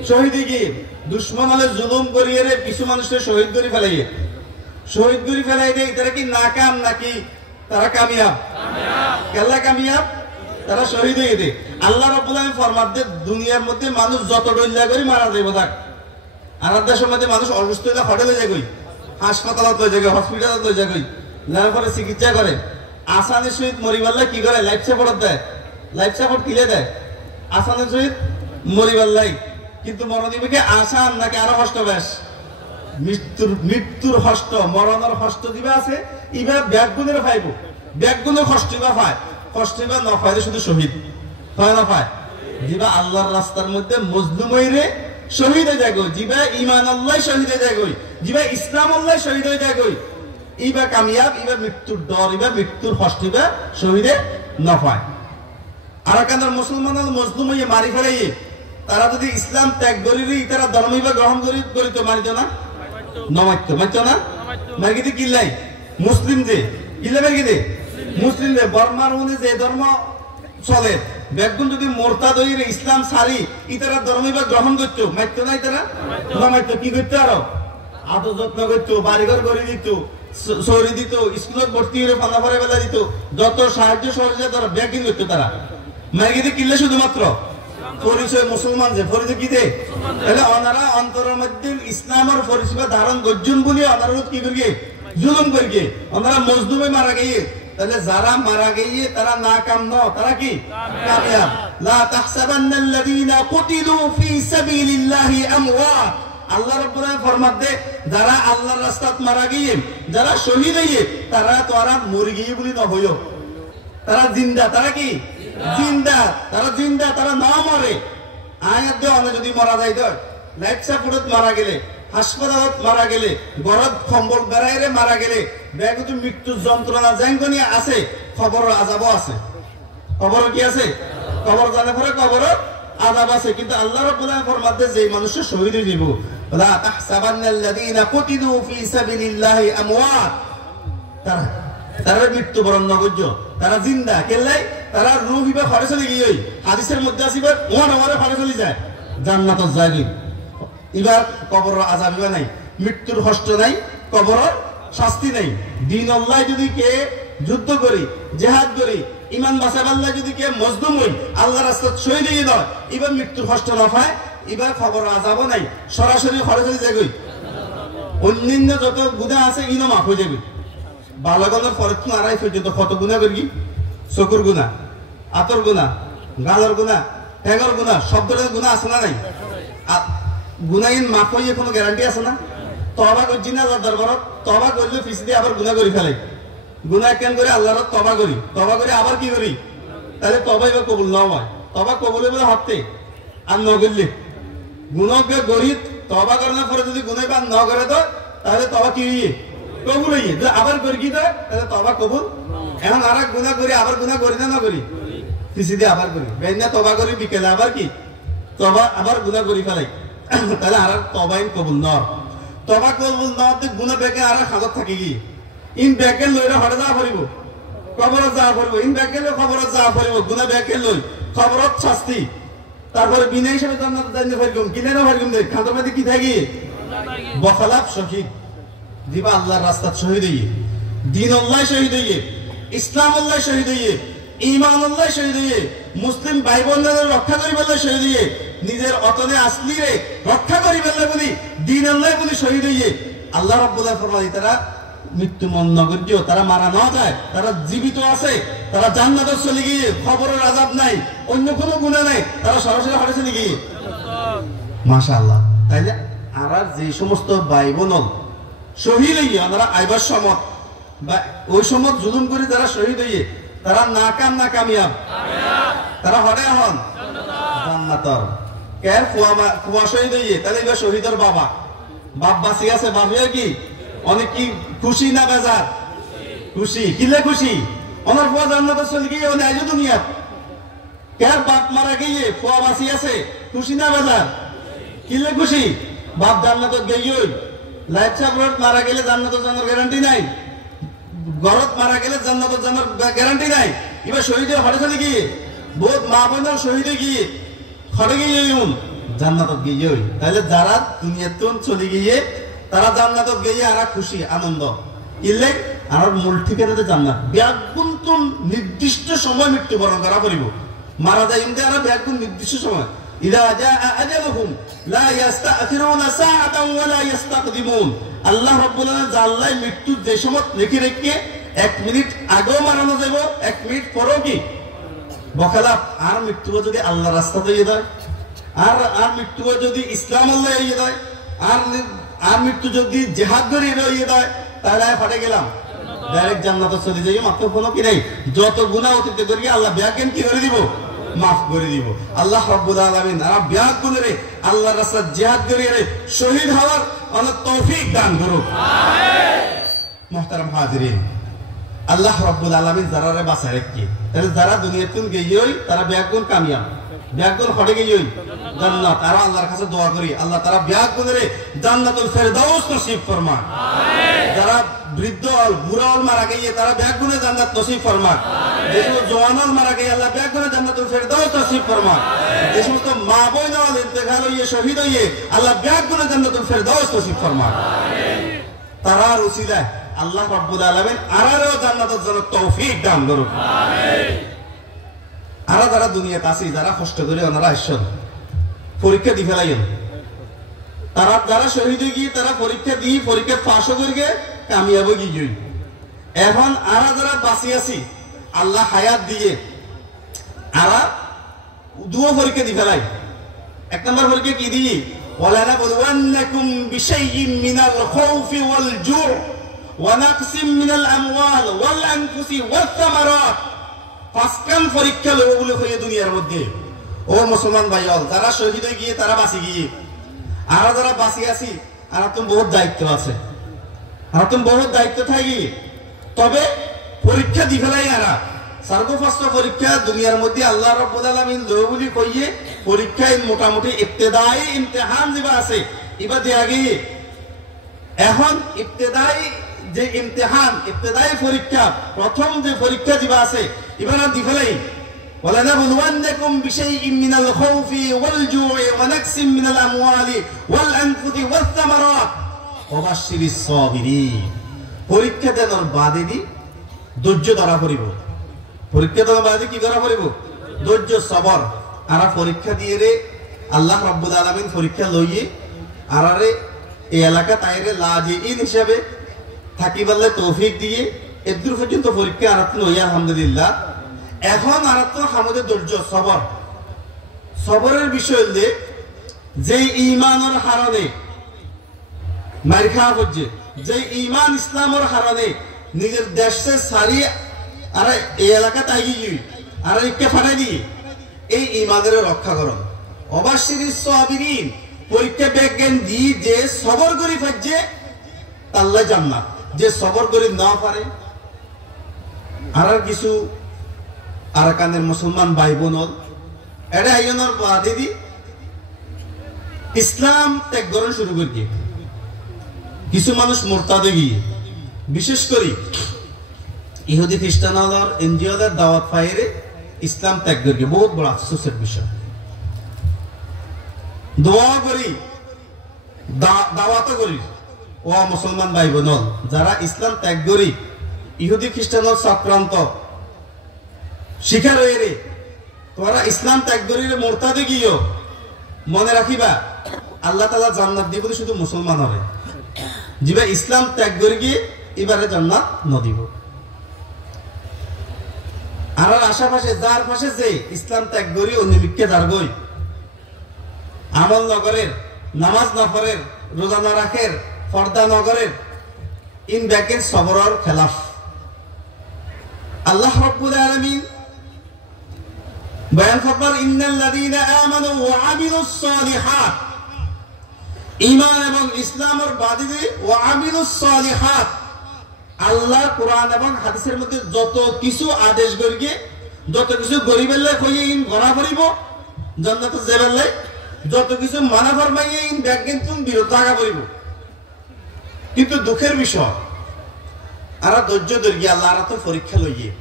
শহীদে গিয়ে দুশ্মন হলে জুলুম করিয়ে কিছু মানুষের শহীদ করে ফেলাই দেয় তারা কি নাকাম নাকি তারা কামিয়াব কেল্লা কামিয়াব তারা শহীদ হয়ে দেয় আল্লাহ রাব্বুল আলামিন ফরমাতে দুনিয়ার মধ্যে মানুষ যত ডল্লা করে মারা যাইব থাক আর দেশের মধ্যে মানুষ অসুস্থ হলে হোটেলে যায় কই হাসপাতালত লয়ে যায় হসপিটালত লয়ে যায় কই যার পরে চিকিৎসা করে আসানের সহিত মরিবাল্লা কি করে লাইফ সাপোর্ট দেয় লাইফ সাপোর্ট কিলে দেয় আসানের সহিত মরিবাল্লাই কিন্তু মরণ দিবে আসান নাকি আরো কষ্ট বেশ মৃত্যুর কষ্ট মরণের কষ্ট দিবে আছে ইবা ব্যাগগুনের পাইব ব্যাগগুনের কষ্ট বা পায় কষ্ট বা না পাইলে শুধু শহীদ হয় না পায় জিবা আল্লাহর রাস্তার মধ্যে মজলুম হইরে শহীদ হয়ে যায় জিবা ঈমান আল্লাহ শহীদ হয়ে যায় জিবা ইসলাম আল্লাহ শহীদ হয়ে যায় ইবা কামিয়াব ইবা মৃত্যুর ডর ইবা মৃত্যুর কষ্ট ইবা শহীদে না পায় আর কানার মুসলমান মজলুম হয়ে মারি ফেলাই তারা যদি ইসলাম ত্যাগ করি তারা ধর্ম ইবা গ্রহণ করি তো মারিত না মারত না মার্গিতে কিল্লাই মুসলিম যে কিল্লা মার্গিতে মুসলিম যে বর্মার মনে যে ধর্ম চলে বেগুন যদি মোরতাদ হইরে ইসলাম সারি ইতারা ধর্মই বা গ্রহণ করতো মাইতো না ইতারা না মাইতো কি করতো আরো আদর যত্ন করতো বাড়িঘর করে দিত সরি দিত স্কুলত ভর্তি হয়ে পানা ভরে বেলা দিত যত সাহায্য সহযোগিতা তারা ব্যাগিং করতো তারা মাইগিতে কিনলে শুধুমাত্র পরিচয় মুসলমান যে পরিচয় কি দে তাহলে ওনারা অন্তরের মধ্যে ইসলামের পরিচয় ধারণ করছেন বলে ওনারা কি করিয়ে জুলুম করিয়ে ওনারা মজলুমে মারা গিয়ে তাহলে যারা মারা গিয়ে তারা নাকাম ন তারা কি কামিয়াব লা তাহসাবান্নাল্লাযীনা কুতিলু ফি সাবিলিল্লাহি আমওয়াত আল্লাহ রাব্বুল আলামিন ফরমাতে যারা আল্লাহর রাস্তাত মারা গিয়ে যারা শহীদ হইয়ে তারা তো আর মরে গিয়ে বলি না হইও তারা জিন্দা তারা কি জিন্দা তারা না মরে আয়াত দেওয়া যদি মারা যায় তো লাইফ সাপোর্টত মারা গেলে হাসপাতালত মারা গেলে গরত কম্বল বেড়াইরে মারা গেলে ব্যাগত মৃত্যুর যন্ত্রণা জাঙ্গনি আছে খবর আযাবও আছে খবর কি আছে খবর জানা পরে খবর আযাব আছে কিন্তু আল্লাহ রাব্বুল আলামিন ফরমাতে যে মানুষ শহীদ হয়ে যাব লা তাহসাবান্নাল্লাযীনা কুতিলু ফি সাবিলিল্লাহি আমওয়াত তারা মৃত্যুবরণ নগর্য তারা জিন্দা কেলাই তারা রূহ হিবা ঘরে চলে গিয়ে হাদিসের মধ্যে আসিবার ওয়ারে ঘরে চলে যায় জান্নাতত যায় এবার কবরের আযাব নাই মৃত্যুর কষ্ট নাই কবরের শাস্তি নাই দিন আল্লাহ যদি কে যুদ্ধ করি জিহাদ করি ঈমান বাঁচাবার যদি কে মজলুম হই আল্লাহর রাস্তায় শহীদ হয়ে নয় এবার মৃত্যুর কষ্ট না পায় এবার খবর আযাবও নাই সরাসরি ঘরে চলে যায় অন্যান্য যত গুনাহ আছে ইনো মাফ হয়ে যাবে বালগনের পরে তুমি আড়াই পর্যন্ত কত গুণা করি চকুর গুণা আতর গুণা গালর গুণা ঠেঙর গুণা সব ধরনের গুণা আছে না নাই গুণাহীন মাফ হইয়ে কোনো গ্যারান্টি আছে না তওবা করছি না আল্লাহর দরবারত তওবা করলে পিছ দিয়ে আবার গুণা করে ফেলে গুণা কেন করে আল্লাহর তওবা করে আবার কি করি তাহলে তওবা এবার কবুল না হয় তওবা কবুল বলে হতে আর ন করলে গুণকে গরিব তওবা করার পরে যদি গুনাহ বাদ না করে তো তাহলে তওবা কি হইয়ে কবুল হইয়ে আবার করি কি তো তাহলে তওবা কবুল এখন আর গুনাহ করি আবার গুনাহ করি না করি পিছি দিয়ে আবার করি বেনা তওবা করি বিকেলে আবার কি তওবা আবার গুনাহ করি ফেলাই তাহলে আর তওবাইন কবুল ন তওবা কবুল না হতে গুনাহ বেকে আর হাজত থাকি কি ইন বেকে লইরা হড়ে যা পড়িব কবরত যা পড়িব ইন বেকে লই খবরত যা পড়িব গুনাহ বেকে লই খবরত শাস্তি তারপরে বিনা হিসাবে জান্নাত জানতে পারগম কিনে না পারগম দেখ খাতার মধ্যে কি থাকি বখলাফ শহীদ দিবা আল্লাহর রাস্তায় শহীদ হইয়ে দ্বীন আল্লাহ শহীদ হইয়ে ইসলাম আল্লাহ শহীদ হইয়ে ঈমান আল্লাহ শহীদ হইয়ে মুসলিম ভাই বোনদের রক্ষা করি বলে শহীদ হইয়ে নিজের অতনে আসলি রে রক্ষা করি বলে বলি দ্বীন আল্লাহ বলি শহীদ হইয়ে আল্লাহ রাব্বুল আলামিন ফরমায় তারা মৃত্যু মন্নগর্য তারা মারা না যায় তারা জীবিত আছে তারা জান্নাতে চলে গিয়ে খবরের আযাব নাই অন্য কোনো গুনাহ নাই তারা সরাসরি ঘরে চলে গিয়ে মাশাআল্লাহ তাইলে আর যে সমস্ত ভাই বোন শহীদ হইয়ে আমরা আইবার সমত বা ওই সমত জুলুম করে যারা শহীদ হইয়ে তারা নাকাম না কামিয়াব তারা হড়ে হন জান্নাতর কের ফুয়া শহীদ হইয়ে তাহলে এবার শহীদের বাবা বাপ বাঁচি আছে বাবিয়া কি অনেক কি খুশি না বেজার খুশি কিলে খুশি ওনার ফুয়া জান্নাতে চলে গিয়ে উনি আইজ দুনিয়াত কের বাপ মারা গিয়ে ফুয়া বাঁচি আছে খুশি না বেজার কিলে খুশি বাপ জান্নাতে গিয়ে লাইফ সাপোর্ট মারা গেলে জান্নাতে যাওয়ার গ্যারান্টি নাই গরত মারা গেলে জান্নাতে যাওয়ার গ্যারান্টি নাই এবার শহীদের হড়ে চলে গিয়ে বহুত মা বোনের শহীদে গিয়ে হড়ে গিয়ে জান্নাতে গিয়ে তাহলে যারা দুনিয়াতে চলে গিয়ে তারা জান্নাতে গিয়ে আর খুশি আনন্দ ইলে আর মূল ঠিকানাতে জান্নাত ব্যাগুন নির্দিষ্ট সময় মৃত্যুবরণ করা পড়িব মারা যায় ইনতে আর ব্যাগুন নির্দিষ্ট সময় ইদা জাআ আজালুহুম লা ইস্তাখিরুনা সাআতান ওয়া লা ইস্তাকদিমুন আল্লাহ রাব্বুল আলামিন জাল্লাই মৃত্যু যে সময় লিখে রেখে 1 মিনিট আগেও মারানো যাব 1 মিনিট পরেও কি বখালা আর মৃত্যু যদি আল্লাহর রাস্তাতে ইয়ে দেয় আর মৃত্যু যদি ইসলাম আল্লাহ ইয়ে দেয় আর মৃত্যু যদি জিহাদ করে ইয়ে দেয় তাহলে ফাটে গেলাম ডাইরেক্ট জান্নাতে চলে যাই মাত্র কোনো কি নাই যত গুনাহ অতীত করি আল্লাহ ব্যাকেন কি করে দিব মাফ করে দিব আল্লাহ রাব্বুল আলামিন আর ব্যাক গুনরে আল্লাহর রাস্তায় জিহাদ করে শহীদ হওয়ার অনেক তৌফিক দান করুক আমিন মুহতারাম হাজিরিন আল্লাহ রাব্বুল আলামিন যারারে বাঁচায় রাখি তাহলে যারা দুনিয়াতে গিয়ে তারা ব্যাকুন কামিয়াব ব্যাকুন হটে গিয়ে জান্নাত আর আল্লাহর কাছে দোয়া করি আল্লাহ তারা ব্যাকুনরে জান্নাতুল ফেরদাউস নসিব ফরমান আমিন যারা বৃদ্ধ বুড়া মারা গিয়ে তারা ব্যাকুনে জান্নাত নসিব ফরমান আমিন যে সমস্ত জওয়ানাল মারা গিয়ে আল্লাহ পাক করে জান্নাতুল ফেরদাউস নসিব ফরমান। যে সমস্ত মা বোনাল ইন্তেকাল হয়ে শহীদ হয়ে আল্লাহ পাক করে জান্নাতুল ফেরদাউস নসিব ফরমান। তারার উসিলায় আল্লাহ রাব্বুল আলামিন আরারও জান্নাতের জন্য তৌফিক দান করুন। আমিন। আরা যারা দুনিয়াতে আছে, যারা কষ্ট করে ওনারা আসছেন পরীক্ষা দি ফেলাইন, তারা যারা শহীদ হয়ে গিয়ে তারা পরীক্ষা দিয়ে পরীক্ষা পাশ করে গিয়ে কামিয়াব গিয়ে এখন আরা যারা বাঁচি আছি আল্লাহ হায়াত দিয়ে আরা দুও পরীক্ষা দি ফেলাই। এক নম্বর পরীক্ষা কি দিই, ওয়ালানা বলওয়ান্নাকুম বিশাইইন মিনাল খাউফি ওয়াল জু' ওয়া নাকসিম মিনাল আমওয়াল ওয়াল আনফুসি ওয়াত থামারাত। পাঁচখান পরীক্ষা লব বলে হয়ে দুনিয়ার মধ্যে। ও মুসলমান ভাইয়াল, যারা শহীদ হয়ে গিয়ে তারা বাঁচি গিয়ে আর যারা বাঁচি আছি আর তুমি বহুত দায়িত্ব আছে, আর তুমি বহুত দায়িত্ব থাকি, তবে পরীক্ষা দি ফেলাই আরা সর্বপ্রথম পরীক্ষা দুনিয়ার মধ্যে আল্লাহ রাব্বুল আলামিন লব বলে কইয়ে পরীক্ষায় মোটামুটি ইবতেদাই ইমতিহান দিবা আছে ইবা দেয়া গিয়ে এখন ইবতেদাই যে ইমতিহান ইবতেদাই পরীক্ষা প্রথম যে পরীক্ষা দিবা আছে এবার দি ফেলাই। وَلَنَبْلُوَنَّكُمْ بِشَيْءٍ مِّنَ الْخَوْفِ وَالْجُوعِ وَنَقْصٍ مِّنَ الْأَمْوَالِ وَالْأَنفُسِ وَالثَّمَرَاتِ وَبَشِّرِ الصَّابِرِينَ। পরীক্ষা দেওয়ার বাদে দি ধৈর্য ধরা পড়িব। পরীক্ষা দেওয়ার বাদে কি ধরা পড়িব? ধৈর্য সবর। আর পরীক্ষা দিয়ে রে আল্লাহ রাব্বুল আলামিন পরীক্ষা লইয়ে আরারে এই এলাকা তাইরে লাজিইন হিসাবে থাকিবাল্লে তৌফিক দিয়ে এদুর পর্যন্ত পরীক্ষা আরাত লইয়া আলহামদুলিল্লাহ। এখন আরাত আমাদের ধৈর্য সবর। সবরের বিষয় হলে যে ঈমানের হারানে মার খাওয়া হচ্ছে, যে ঈমান ইসলামের হারানে নিজের দেশে সারি আর এই এলাকা তাই আর একে ফাটাই দিয়ে এই ঈমানের রক্ষা করুন। অবাশির সাবিরিন পরীক্ষা বিজ্ঞান দিয়ে যে সবর করি ফাজে আল্লাহ জান্নাত, যে সবর করি না পারে আর কিছু আরাকানের মুসলমান ভাই বোন এটা আইনের বাদে দি ইসলাম ত্যাগ করা শুরু করি। কিছু মানুষ মুরতাদে গিয়ে বিশেষ করে ইহুদি খ্রিস্টানদের এনজিওদের দাওয়াত পাইরে ইসলাম ত্যাগ করি, বহুত বড় আফসোসের বিষয়। দোয়া করি দাওয়াত করি ও মুসলমান ভাই বোন যারা ইসলাম ত্যাগ করি ইহুদি খ্রিস্টানদের চক্রান্ত শিকার হয়ে রে তোমরা ইসলাম ত্যাগ করি মুরতাদে গিয়েও মনে রাখিবা আল্লাহ তাআলা জান্নাত দিব শুধু মুসলমান হবে, যিবা ইসলাম ত্যাগ করে গিয়ে এবারে জান্নাত ন দিব। আর আশেপাশে যার পাশে যে ইসলাম ত্যাগ করি অন্য মিথ্যে যার গই আমল নগরের নামাজ নফরের রোজা না রাখের পর্দা নগরের ইন ব্যাকের সবরর খেলাফ। আল্লাহ রাব্বুল আলামিন বয়ান ফরমান ইন্নাল্লাযীনা আমানু ওয়া আমিলুস সালিহাত, ঈমান এবং ইসলামের বাদে ওয়া আমিলুস সালিহাত আল্লাহ কোরআন এবং হাদিসের মধ্যে যত কিছু আদেশ করিয়ে যত কিছু গরিবের লাই কইয়ে ইন গড়া পড়িব জান্নাতে যাবার লাই, যত কিছু মানা ফরমাইয়ে ইন ব্যাজ্ঞান তুমি বিরত থাকা পড়িব। কিন্তু দুঃখের বিষয় আর ধৈর্য ধরিয়ে আল্লাহ আর তো পরীক্ষা লইয়ে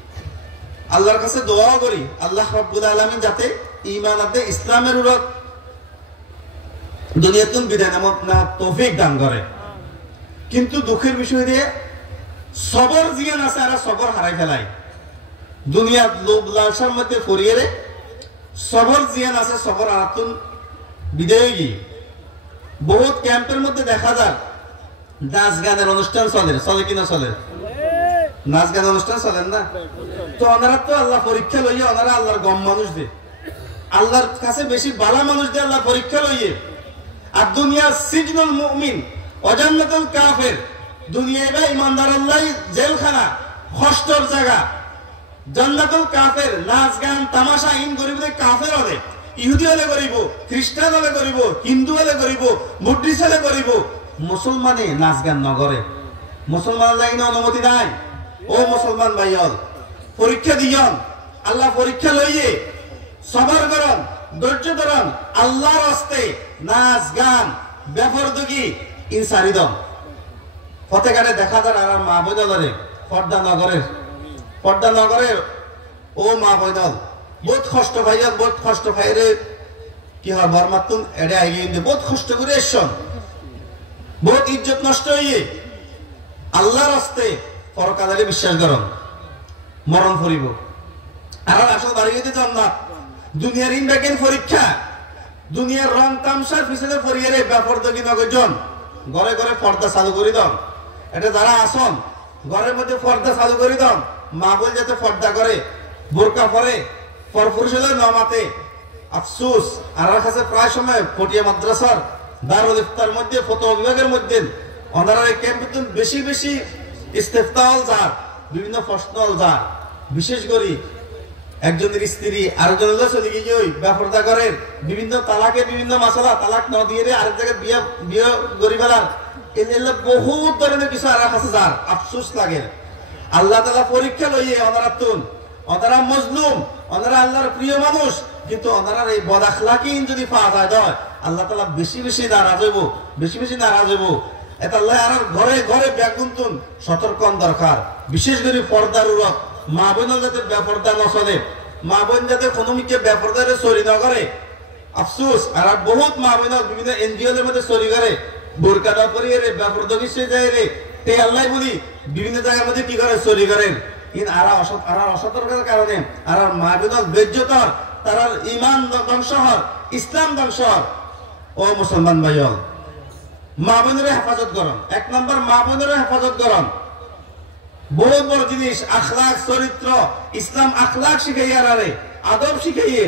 আল্লাহর কাছে দোয়া করি আল্লাহ রাব্বুল আলামিন যাতে ঈমান আতে ইসলামের উপর দুনিয়াতুন বিধান না তৌফিক দান করে। কিন্তু দুঃখের বিষয় দিয়ে সবর জিয়ান আছে আর সবর হারাই ফেলাই দুনিয়ার লোভ লালসার মধ্যে ফরিয়ে রে সবর জিয়ান আছে সবর আরাতুন বিদায় গিয়ে বহুত ক্যাম্পের মধ্যে দেখা যায় নাচ গানের অনুষ্ঠান চলে কিনা চলে, নাচ গান অনুষ্ঠান চলেন না তো ওনারা তো আল্লাহ পরীক্ষা লইয়ে ওনারা আল্লাহর গম মানুষ দে আল্লাহর কাছে বেশি বালা মানুষ দে আল্লাহ পরীক্ষা লইয়ে। আর দুনিয়া সিজনুল মুমিন অজান্নাতুল কাফের, দুনিয়ায় বা ইমানদার আল্লাহ জেলখানা কষ্টর জায়গা, জান্নাতুল কাফের নাচ গান তামাশা ইন গরিবদের কাফের হলে ইহুদি হলে করিব, খ্রিস্টান হলে করিব, হিন্দু হলে করিব, বুদ্ধিস্ট হলে করিব, মুসলমানে নাচ গান নগরে মুসলমান লাইনে অনুমতি নাই। ও মুসলমান ভাইয়ল পরীক্ষা দিয়ন আল্লাহ পরীক্ষা লইয়ে সবার করন ধৈর্য ধরন আল্লাহর হস্তে নাচ গান বেফরদগি ইনসারি দম ফতেঘাটে দেখা যায় আর মা বোঝালে পর্দা নগরের ও মা বৈদল বহুত কষ্ট ভাইয়া বহুত কষ্ট ভাইরে কি হয় বরমাতুন এড়ে আইয়ে বহুত কষ্ট করে এসছন বহুত ইজ্জত নষ্ট হইয়ে আল্লাহর রাস্তে পরকালে বিশ্বাস করুন মরণ ফরিব আর আসল বাড়িতে জান্নাত দুনিয়ার ইনবেকেন পরীক্ষা দুনিয়ার রং তামসার পিছনে ফরিয়ারে ব্যাপারদগি নগজন ঘরে ঘরে পর্দা চালু করে দাও এটা যারা আসন ঘরের মধ্যে পর্দা চালু করে দাও মা বল যাতে পর্দা করে বোরকা পরে পরপুরুষ হলে নমাতে আফসোস আর কাছে প্রায় সময় পটিয়া মাদ্রাসার দারুল ইফতার মধ্যে ফতোয়া বিভাগের মধ্যে ওনারা ক্যাম্প বেশি বেশি ইস্তেফতাল যার বিভিন্ন প্রশ্ন যার বিশেষ করে একজনের স্ত্রী আরেকজনের চলে গিয়ে ওই ব্যাপারটা করে বিভিন্ন তালাকে বিভিন্ন মাসালা তালাক ন দিয়ে আরেক জায়গায় বিয়ে করি ফেলার এগুলো বহুত ধরনের কিছু আর কাছে যার আফসোস লাগে আল্লাহ তাআলা পরীক্ষা লইয়ে ওনারা তুন ওনারা মজলুম ওনারা আল্লাহর প্রিয় মানুষ কিন্তু ওনারা এই বদ আখলাকি যদি পাওয়া যায় আল্লাহ তাআলা বেশি বেশি নারাজ হইব বেশি বেশি নারাজ হইব এটা আল্লাহ আর ঘরে ঘরে ব্যাকুন্তন সতর্ক দরকার বিশেষ করে পর্দার উরত মা বোন যাতে বেপর্দা না চলে মা বোন যাতে কোনো মিকে বেপর্দারে চুরি না করে আফসোস আর বহুত মা বোন বিভিন্ন এনজিও এর মধ্যে চুরি করে বোরকা না পরিয়ে রে বেপর্দা বিষয় যায় রে তে আল্লাহ বলি বিভিন্ন জায়গার মধ্যে কি করে চুরি করেন ইন আরা অসতর্কতার কারণে আর মা বোন বেজ্জতর তারা ঈমান ধ্বংস হয় ইসলাম ধ্বংস হয় ও মুসলমান ভাইও মা বোনের হেফাজত করুন এক নম্বর মা বোনের হেফাজত করুন বহুত বড় জিনিস আখলাক চরিত্র ইসলাম আখলাক শিখাইয়া আরে আদব শিখাইয়ে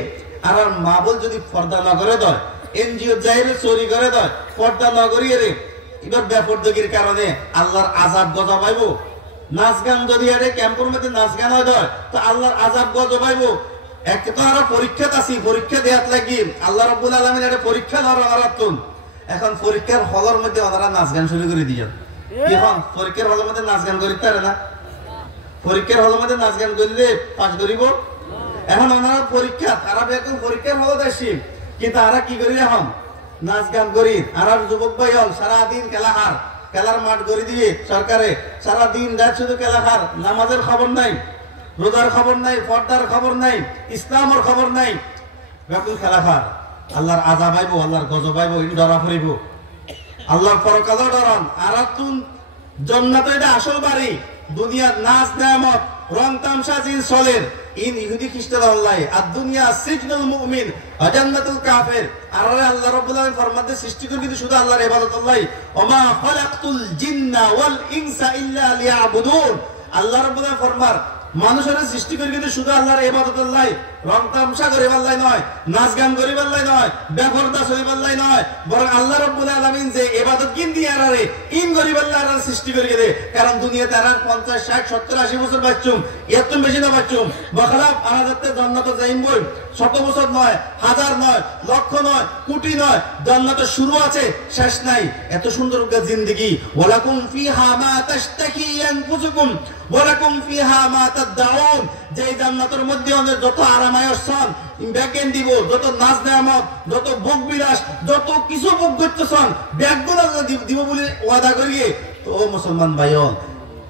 আর মা বোন যদি পর্দা না করে দেয় এনজিও যাইরে চুরি করে দেয় পর্দা না করিয়ে রে এবার বেপরদগির কারণে আল্লাহর আযাব গজব পাইব নাচ গান যদি আরে ক্যাম্পের মধ্যে নাচ গান হয় তো আল্লাহর আযাব গজব পাইব এক তো আর পরীক্ষাত আছি পরীক্ষা দেয়াত লাগি আল্লাহ রাব্বুল আলামিন এর পরীক্ষা ধরাতুন এখন পরীক্ষার হলের মধ্যে ওনারা নাচ গান শুরু করে দিয়ে এখন পরীক্ষার হলের মধ্যে নাচ গান করিতে পারে না পরীক্ষার হলের মধ্যে নাচ গান করলে পাস করিব এখন ওনারা পরীক্ষা তারা এখন পরীক্ষার হলে আসি কিন্তু তারা কি করি এখন নাচ গান করি আর যুবক ভাই হল সারাদিন খেলার মাঠ করে দিয়ে সরকারে সারাদিন রাত শুধু খেলাহার নামাজের খবর নাই রোজার খবর নাই পর্দার খবর নাই ইসলামের খবর নাই ব্যাপক খেলাহার আল্লাহর আযাব আইব আল্লাহর গজব আইব ইন ডরা পড়িব আল্লাহর পরকালও ডরান আর তুন জান্নাত এটা আসল বাড়ি দুনিয়ার নাচ নেয়ামত রং তামসা জিন চলের ইন ইহুদি খ্রিস্টান আল্লাহ আর দুনিয়া সিজনুল মুমিন ওয়া জান্নাতুল কাফির আর আল্লাহ রাব্বুল আলামিন ফরমাতে সৃষ্টি করে কিন্তু শুধু আল্লাহর ইবাদত আল্লাহ ওমা খালাকতুল জিন্না ওয়াল ইনসা ইল্লা লিয়াবুদুন আল্লাহ রাব্বুল আলামিন ফরমার মানুষের সৃষ্টি করে কিন্তু শুধু আল্লাহর ইবাদত আল্লাহ রং তামসা করে আল্লাহ নয় নাচ গান করে আল্লাহ নয় বেপরদা চলে আল্লাহ নয় বরং আল্লাহ রাব্বুল আলামিন যে ইবাদত কিন দিয়ে আরে ইন গরিব আল্লাহর সৃষ্টি করে দে কারণ দুনিয়াতে আর 50 60 70 80 বছর বাঁচুম এত বেশি না বাঁচুম বখলাফ আরাদাতে জান্নাতে যাইম বই শত বছর নয় হাজার নয় লক্ষ নয় কোটি নয় জান্নাতে শুরু আছে শেষ নাই এত সুন্দর জিন্দেগি ওয়ালাকুম ফিহা মা তাশতাকি আনফুসুকুম ওয়ালাকুম ফিহা মা তাদউন যে জান্নাতের মধ্যে যত আরামায়সন ব্যাকেন দিব যত নাচ নেয়ামত যত ভোগ বিলাস যত কিছু ভোগ করতেছন ব্যাগগুলো দিব বলে ওয়াদা করিয়ে তো ও মুসলমান ভাইও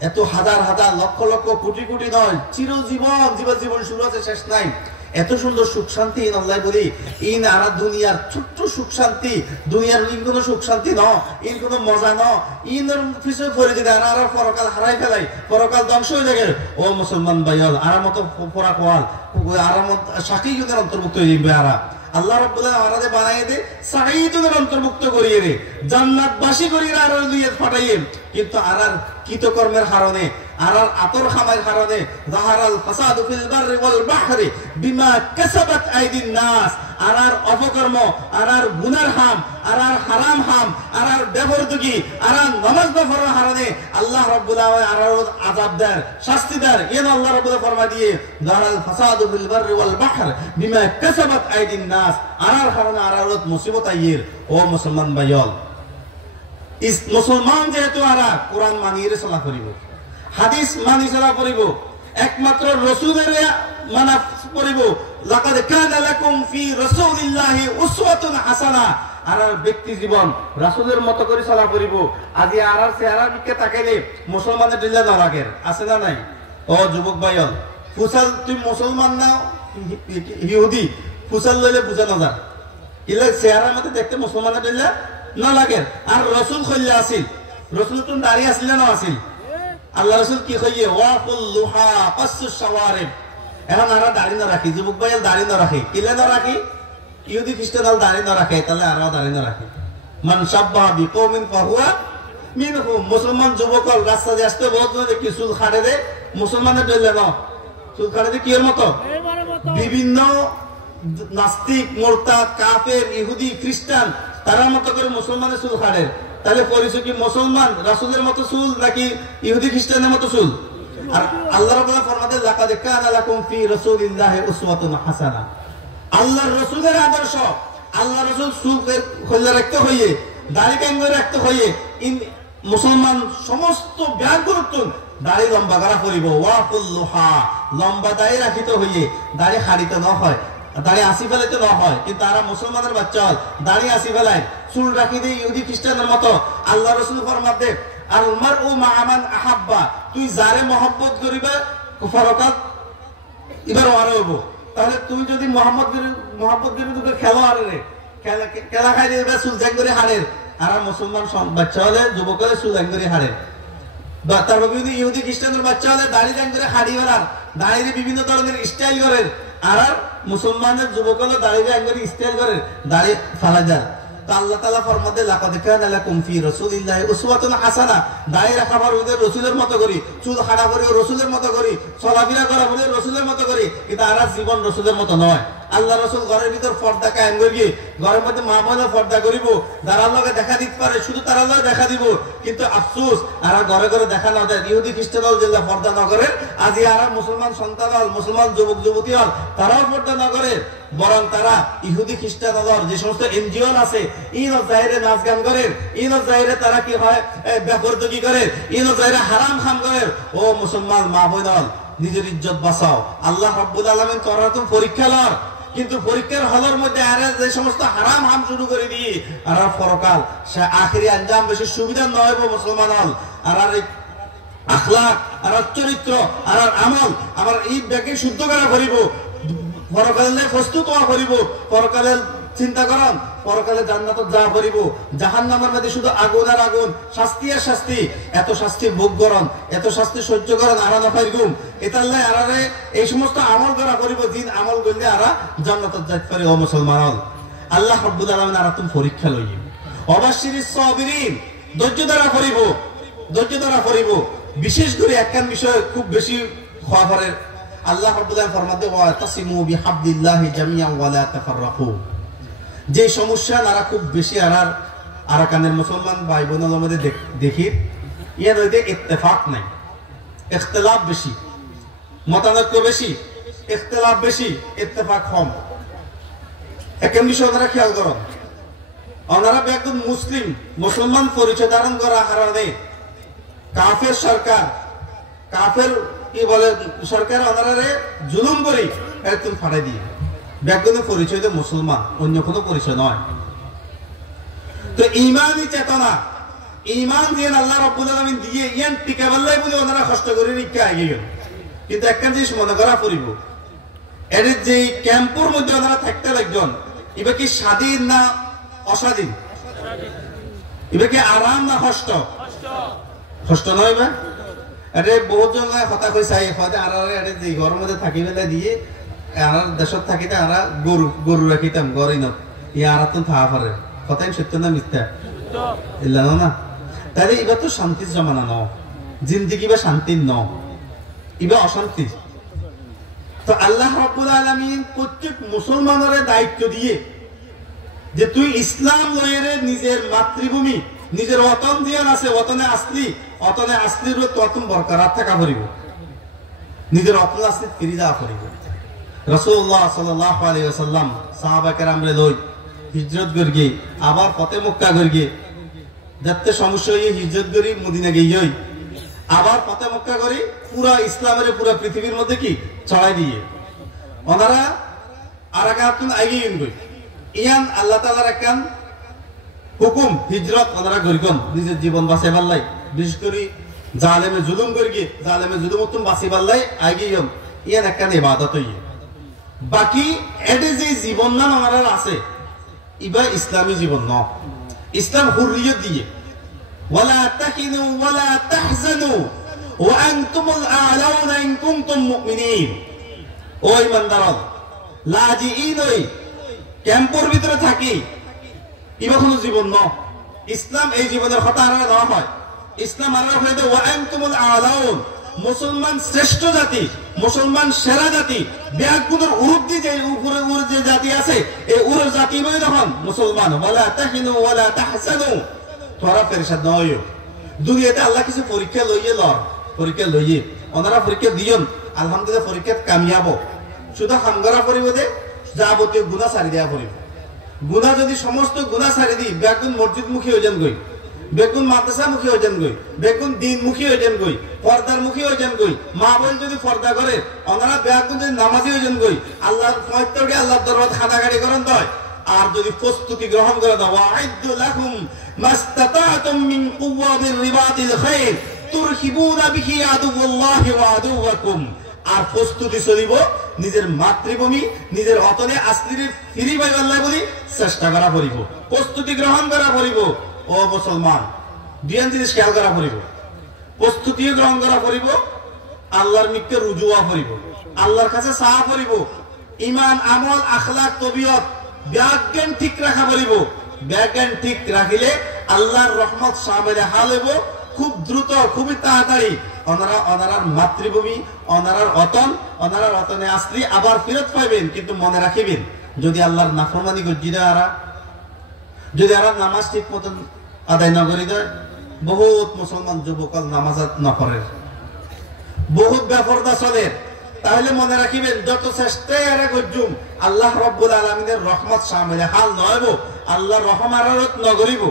এত হাজার হাজার লক্ষ লক্ষ কোটি কোটি নয় চিরজীবন শুরু আছে শেষ নাই এত সুন্দর সুখ শান্তি আল্লাহ বলি ইন আর দুনিয়ার ছোট্ট সুখ শান্তি দুনিয়ার ইন কোনো সুখ শান্তি ন ইন কোনো মজা ন ইনের পিছনে পড়ে যদি আর পরকাল হারাই ফেলাই পরকাল ধ্বংস হয়ে যাবে ও মুসলমান ভাইয়াল আর মতো পড়া কোয়াল আরামত সাকি যুগের অন্তর্ভুক্ত হয়ে যাবে আর আল্লাহ রাব্বুল আলামিন আমাদের বানায়ে দে সাঈদুদের অন্তর্ভুক্ত করিয়ে রে জান্নাতবাসী করিয়ে আর দুইয়ে পাঠাইয়ে কিন্তু আর কৃতকর্মের কারণে আর আতর খামার কারণে যাহারাল ফাসাদু ফিল বাররি ওয়াল বাহরি বিমা কাসাবাত আইদিন নাস আর অপকর্ম আর গুনার হাম আর হারাম হাম আর বেপরদগি আর নামাজ নফরের কারণে আল্লাহ রাব্বুল আলামিন আর আযাব দেন শাস্তি দেন এন আল্লাহ রাব্বুল ফরমা দিয়ে যাহারাল ফাসাদু ফিল বাররি ওয়াল বাহর বিমা কাসাবাত আইদিন নাস আর কারণে আর মুসিবত আইয়ের ও মুসলমান ভাইয়ল ইস মুসলমান যেহেতু আরা কোরআন মানিয়ে চলা করিব হাদিস মানি চলা করিব একমাত্র রাসূলের মানা করিব লাকাদ কানা লাকুম ফি রাসূলিল্লাহি উসওয়াতুন হাসানাহ আর ব্যক্তি জীবন রাসূলের মতো করে চলা করিব আজি আর চেহারা দিকে তাকাইলে মুসলমানের দিলে না লাগে আছে না নাই ও যুবক ভাইয়ল ফুসাল তুই মুসলমান না ইহুদি ফুসাল লইলে বুঝা না যা ইলে চেহারার মধ্যে দেখতে মুসলমানের দিলে না লাগে আর রসুল খইলা আছিল রসুল তো দাঁড়িয়ে আসিল না আসিল আল্লাহ রসুল কি কইয়ে ওয়াকুল লুহা কাসুস শাওয়ারিব এখন আর দাড়ি না রাখি যুবক ভাই দাড়ি না রাখি কিলে না রাখি ইহুদি খ্রিস্টান দাড়ি না রাখে তাহলে আর দাড়ি না রাখি মান শাব্বাহা বিকওমিন ফাহুয়া মিনহুম মুসলমান যুবকল রাস্তা দিয়ে আসতে বহুত দেখি চুল খাড়ে দে মুসলমানের দিলে না চুল খাড়ে দে কির মতো বিভিন্ন নাস্তিক মুরতাদ কাফের ইহুদি খ্রিস্টান তারা মতো করে মুসলমানের চুল খাড়ে তাহলে পরিচয় কি মুসলমান রাসূলের মতো চুল নাকি ইহুদি খ্রিস্টানের মতো চুল আর আল্লাহ রাব্বুল ফরমাতে লাকাদ কানা লাকুম ফি রাসূলিল্লাহি উসওয়াতুন হাসানাহ আল্লাহর রাসূলের আদর্শ আল্লাহর রাসূল চুল খোলা রাখতে হইয়ে দাড়ি কাঙ্গো রাখতে হইয়ে মুসলমান সমস্ত ব্যাগুরত্ব দাড়ি লম্বা করা করিব ওয়াকুল লুহা লম্বা দাড়ি রাখিতে হইয়ে দাড়ি হাড়িতে না হয় দাড়ি আসি ফেলাইতে না হয় কিন্তু তারা মুসলমানের বাচ্চা দাড়ি আসি ফেলায় চুল রাখি দিয়ে ইহুদি খ্রিস্টানের মতো আল্লাহ রাসূল ফরমাতে আর মারউ মা মান আহাব্বা তুই যারে মহব্বত করিবা ফরকাত এবার আরো হবো তাহলে তুমি যদি মহব্বত করি তোকে খেলো আরে রে খেলা খাই দিবে চুল জ্যাং করে হাড়ে আর মুসলমান বাচ্চা হলে যুবক হলে চুল জ্যাং করে হাড়ে তারপর বিভিন্ন ইহুদি খ্রিস্টানের বাচ্চা হলে দাড়ি জ্যাং করে হাড়ি বেড়ার দাড়িতে বিভিন্ন ধরনের স্টাইল করেন আর মুসলমানের যুবক হলে দাড়ি জ্যাং করে স্টাইল করেন দাড়ি ফালা যায় আল্লাহ তাআলা ফরমাতে লাকাদ কানা লাকুম ফি রাসূলিল্লাহি উসওয়াতুন হাসানাহ দাড়ি রাখাবার ওদের রাসূলের মতো করি চুল খাড়া করে রাসূলের মতো করি চলাফেরা করা বলে রাসূলের মতো করি কিন্তু আর জীবন রাসূলের মতো নয় আল্লাহ রাসূল ঘরের ভিতর পর্দা কায়েম করিয়ে ঘরের মধ্যে মা বোনের পর্দা করিব যারা আল্লাহকে দেখা দিতে পারে শুধু তারা আল্লাহ দেখা দিব কিন্তু আফসোস আর ঘরে ঘরে দেখা না যায় ইহুদি খ্রিস্টান যেগুলা পর্দা না করে আজ আর মুসলমান সন্তান হল মুসলমান যুবক যুবতী হল তারাও পর্দা না করে বরং তারা ইহুদি খ্রিস্টান যে সমস্ত এনজিও আছে ইন জাহিরে নাচ গান করে ইন জাহিরে তারা কি হয় বেপরদগি করে ইন জাহিরে হারাম খাম করে ও মুসলমান মা বোন হল নিজের ইজ্জত বাঁচাও আল্লাহ রাব্বুল আলামিন তোরা তো পরীক্ষা লর কিন্তু পরীক্ষার হলের মধ্যে আর যে সমস্ত হারাম হাম শুরু করে দিয়ে আর পরকাল সে আখেরি আঞ্জাম বেশি সুবিধা নয় মুসলমান হল আর আখলাক আর চরিত্র আর আমল আমার এই ব্যাগে শুদ্ধ করা করিব পরকালে প্রস্তুত হওয়া করিব পরকালে চিন্তা করেন পরকালে জান্নাতত যা করিব জাহান্নামের মধ্যে শুধু আগুন আর আগুন শাস্তি আর শাস্তি এত শাস্তি ভোগ করেন এত শাস্তি সহ্য করেন আর না পাইগুম এতাল্লে আরারে এই সমস্ত আমল করা করিব দিন আমল করলে আরা জান্নাতত যাইতে পারে ও মুসলমান আল্লাহ রাব্বুল আলামিন আর তুমি পরীক্ষা লইয়ে অবাশিরিস সাবিরিন ধৈর্য ধরা করিব বিশেষ করে একখান বিষয় খুব বেশি খবরের আল্লাহ রাব্বুল আলামিন ফরমাতে ওয়া তাসিমু বিহাবলিল্লাহি জামিআন ওয়া লা তাফাররাকু যে সমস্যা নারা খুব বেশি আরাকানের মুসলমান ভাই বোনের মধ্যে দেখি ইয়ার মধ্যে ইত্তেফাক নাই ইখতিলাফ বেশি মতানৈক্য বেশি ইখতিলাফ বেশি ইত্তেফাক কম একখান বিষয় ওনারা খেয়াল করুন ওনারা একদম মুসলমান পরিচয় ধারণ করা হারানে কাফের সরকার কাফের কি বলে সরকার ওনারে জুলুম করি একদম ফাড়াই দিয়ে ব্যাকরণের পরিচয় তো মুসলমান অন্য কোনো পরিচয় নয় তো ইমানই চেতনা ইমান দিয়ে আল্লাহ রাব্বুল আলামিন দিয়ে ইয়ান টিকাবাল্লাই বলে ওনারা কষ্ট করে রিক্কা আগে গেল কিন্তু একখান জিনিস মনে করা পড়িব এর যে ক্যাম্পের মধ্যে ওনারা থাকতে লাগজন এবার কি স্বাধীন না অস্বাধীন এবার কি আরাম না কষ্ট কষ্ট নয় বা আরে বহুত জন কথা কইছে হয়তো আর আরে যে ঘরের মধ্যে থাকি বেলা দিয়ে আর দেশত থাকিতে আর গরু রাখিতাম গরই ন ইয়া আর তো থাকা পারে কথাই সত্য না মিথ্যা ইল্লা না তাহলে এবার তো শান্তির জমানা ন জিন্দিগি বা শান্তির ন এবার অশান্তি তো আল্লাহ রাব্বুল আলামিন প্রত্যেক মুসলমানের দায়িত্ব দিয়ে যে তুই ইসলাম লয়ের নিজের মাতৃভূমি নিজের ওতন দিয়ে আছে ওতনে আসলির ততন বরকরার থাকা করিব নিজের অতন আসলি ফিরে যাওয়া করিব রাসূলুল্লাহ সাল্লাল্লাহু আলাইহি ওয়াসাল্লাম সাহাবা কেরামরে লই হিজরত করিয়ে আবার ফতে মক্কা করিয়ে যাতে সমস্যা হয়ে হিজরত করি মদিনা গিয়ে আবার ফতে মক্কা করি পুরা ইসলামের পুরা পৃথিবীর মধ্যে কি ছড়াই দিয়ে ওনারা আরাকাতুন আইগিয়ে গই ইয়ান আল্লাহ তাআলার একখান হুকুম হিজরত ওনারা করিকন নিজের জীবন বাঁচাই পারলাই বিশেষ করে জালেমে জুলুম করিয়ে জালেমে জুলুম বাঁচি পারলাই আইগিয়ে ইয়ান একটা ইবাদত হই বাকি এডে যে জীবন না আমাদের আছে ইবা ইসলামী জীবন ন ইসলাম হুরিয়ত দিয়ে ওয়ালা তাহিনু ওয়ালা তাহজানু ওয়া আনতুমুল আ'লাউনা ইন কুনতুম মুমিনিন ও ইমানদার লাজিইন ওই ক্যাম্পের ভিতরে থাকি ইবা কোনো জীবন ন ইসলাম এই জীবনের কথা আর না হয় ইসলাম আর হইতে ওয়া আনতুমুল আ'লাউন মুসলমান শ্রেষ্ঠ জাতি মুসলমান সেরা জাতি ব্যাগুনের উর্দি যে উপরে উর যে জাতি আছে এই উর জাতি বই যখন মুসলমান ওয়ালা তাহিনু ওয়ালা তাহসানু তোরা ফেরেশাদ নয় দুনিয়াতে আল্লাহ কিছু পরীক্ষা লইয়ে লর পরীক্ষা লইয়ে ওনারা পরীক্ষা দিয়ন আলহামদুলিল্লাহ পরীক্ষাত কামিয়াব শুধু হামগরা পরিব দে যাবতীয় গুনাহ ছাড়ি দেয়া পরিব গুনাহ যদি সমস্ত গুনাহ ছাড়ি দি ব্যাগুন মসজিদ মুখী হয়ে যান গই বেগুন মাদ্রাসা মুখী হয়ে যান গই বেগুন দিন মুখী হয়ে যান গই পর্দার মুখী হয়ে যান গই মা বোন যদি পর্দা করে ওনারা বেগুন যদি নামাজি হয়ে যান গই আল্লাহর ফয়তকে আল্লাহর দরবারে খানাগাড়ি করেন দয় আর যদি প্রস্তুতি গ্রহণ করে দাও ওয়াইদু লাহুম মাস্তাতাতুম মিন কুওয়াতির রিবাতিল খায়র তুরহিবুনা বিহি আদুল্লাহি ওয়া আদুওয়াকুম আর প্রস্তুতি চলিব নিজের মাতৃভূমি নিজের অতনে আসলির ফিরি পাইবার আল্লাহ বলি চেষ্টা করা পড়িব প্রস্তুতি গ্রহণ করা পড়িব ও মুসলমান দুই জিনিস খেয়াল করা পড়িব প্রস্তুতি গ্রহণ করা পড়িব আল্লাহর নিকটে রুজু হওয়া পড়িব আল্লাহর কাছে চাওয়া পড়িব ঈমান আমল আখলাক তবিয়ত ব্যাজ্ঞান ঠিক রাখা পড়িব ব্যাজ্ঞান ঠিক রাখিলে আল্লাহর রহমত সামনে হাল হইব খুব দ্রুত খুবই তাড়াতাড়ি ওনারার মাতৃভূমি ওনারার অতনে আসলি আবার ফেরত পাইবেন কিন্তু মনে রাখিবেন যদি আল্লাহর নাফরমানি গজ্জিরা যদি আর নামাজ ঠিক মতন আদায় না করি দেয় বহুত মুসলমান যুবকল নামাজ না করে বহুত বেপরদা চলে তাহলে মনে রাখিবেন যত চেষ্টায় এরা গজ্জুম আল্লাহ রব্বুল আলামিনের রহমত সামনে হাল নয়ব আল্লাহর রহম আরারত নগরিব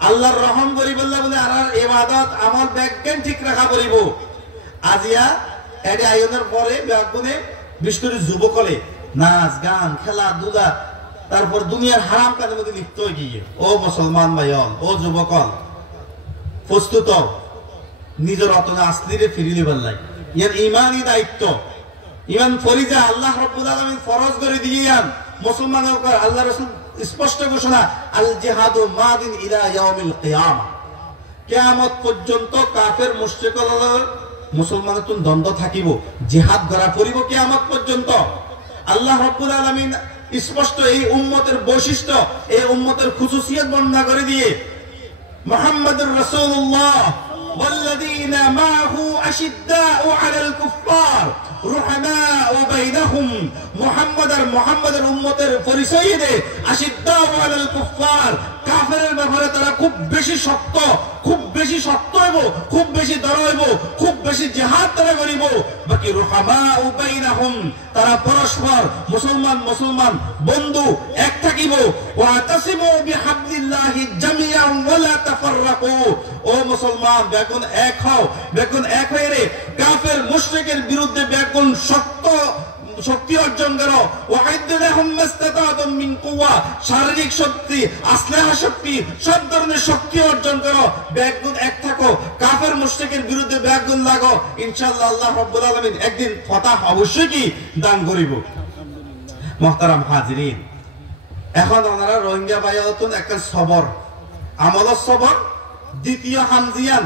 আল্লাহর রহম করিব বলে আর ইবাদত আমল ব্যাজ্ঞান ঠিক রাখা করিব আজিয়া এডে আয়োজনের পরে ব্যাগুনে বিশেষ করে যুবকলে নাচ গান খেলাধুলা তারপর দুনিয়ার হারাম কাজের মধ্যে লিপ্ত হয়ে গিয়ে ও মুসলমান ভাইয়ন ও যুবকল প্রস্তুত নিজের অতনে আসলিরে ফিরি লিবার লাই ইয়ার ইমানই দায়িত্ব ইমান ফরিজা আল্লাহ রাব্বুল আলামিন ফরজ করে দিয়েছেন মুসলমানের উপর আল্লাহ রাসূল স্পষ্ট ঘোষণা আল জিহাদু মাদিন ইলা ইয়াউমিল কিয়ামা কিয়ামত পর্যন্ত কাফের মুশরিকদের মুসলমানের তুন দ্বন্দ্ব থাকিব জিহাদ করা পড়িব কিয়ামত পর্যন্ত আল্লাহ রাব্বুল আলামিন স্পষ্ট এই উম্মতের বৈশিষ্ট্য এই উম্মতের খুসুসিয়ত বর্ণনা করে দিয়ে মুহাম্মদুর রাসূলুল্লাহ والذين معه أشداء على الكفار رحماء بينهم محمد উম্মতের পরিচয় দেয় أشداء على الكفار কাফেরের ব্যাপারে তারা খুব বেশি শক্ত খুব বেশি শক্ত হইব খুব বেশি দর হইব খুব বেশি জিহাদ তারা করিব বাকি রুহামাউ বাইনাহুম তারা পরস্পর মুসলমান বন্ধু এক থাকিব ওয়াতাসিমু বিহাবলিল্লাহি জামিআন ওয়ালা তাফাররাকু ও মুসলমান বেগুন এক হও বেগুন এক হয়ে রে কাফের মুশরিকের বিরুদ্ধে বেগুন শক্তি অর্জন করো ওয়াইদুলাহুম মাস্তাতাতুম মিন কুওয়া শারীরিক শক্তি আসলাহা শক্তি সব ধরনের শক্তি অর্জন করো ব্যাগুন এক থাকো কাফের মুশরিকের বিরুদ্ধে ব্যাগুন লাগো ইনশাআল্লাহ আল্লাহ রাব্বুল আলামিন একদিন ফতহ অবশ্যই কি দান করিব মুহতারাম হাজিরিন এখন ওনারা রোহিঙ্গা বায়াতুন একটা সবর আমলের সবর দ্বিতীয় হামজিয়ান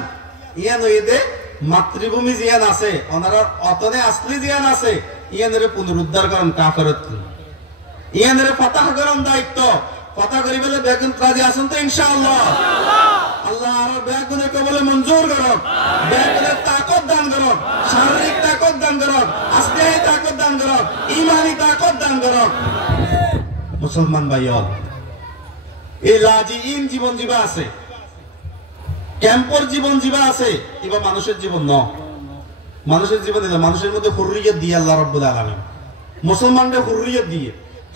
ইয়ান হইতে মাতৃভূমি জিয়ান আছে ওনারা অতনে আসলি জিয়ান আছে ইয়ানের পুনরুদ্ধার করেন কাফেরত ইয়ানের ফাতাহ করেন দায়িত্ব ফাতাহ করি বলে বেগুন রাজি আছেন তো ইনশাআল্লাহ আল্লাহ আর বেগুনে কবলে মঞ্জুর করুন বেগুনের তাকত দান করুন শারীরিক তাকত দান করুন আসলিয়াই তাকত দান করুন ঈমানি তাকত দান করুন মুসলমান ভাইয়ন এই লাজিইন জীবন জীবা আছে ক্যাম্পর জীবন জীবা আছে এবার মানুষের জীবন ন মানুষের জীবন দিলে মানুষের মধ্যে হুররিয়ত দিয়ে আল্লাহ রাব্বুল আলামিন মুসলমানদের হুররিয়ত দিয়ে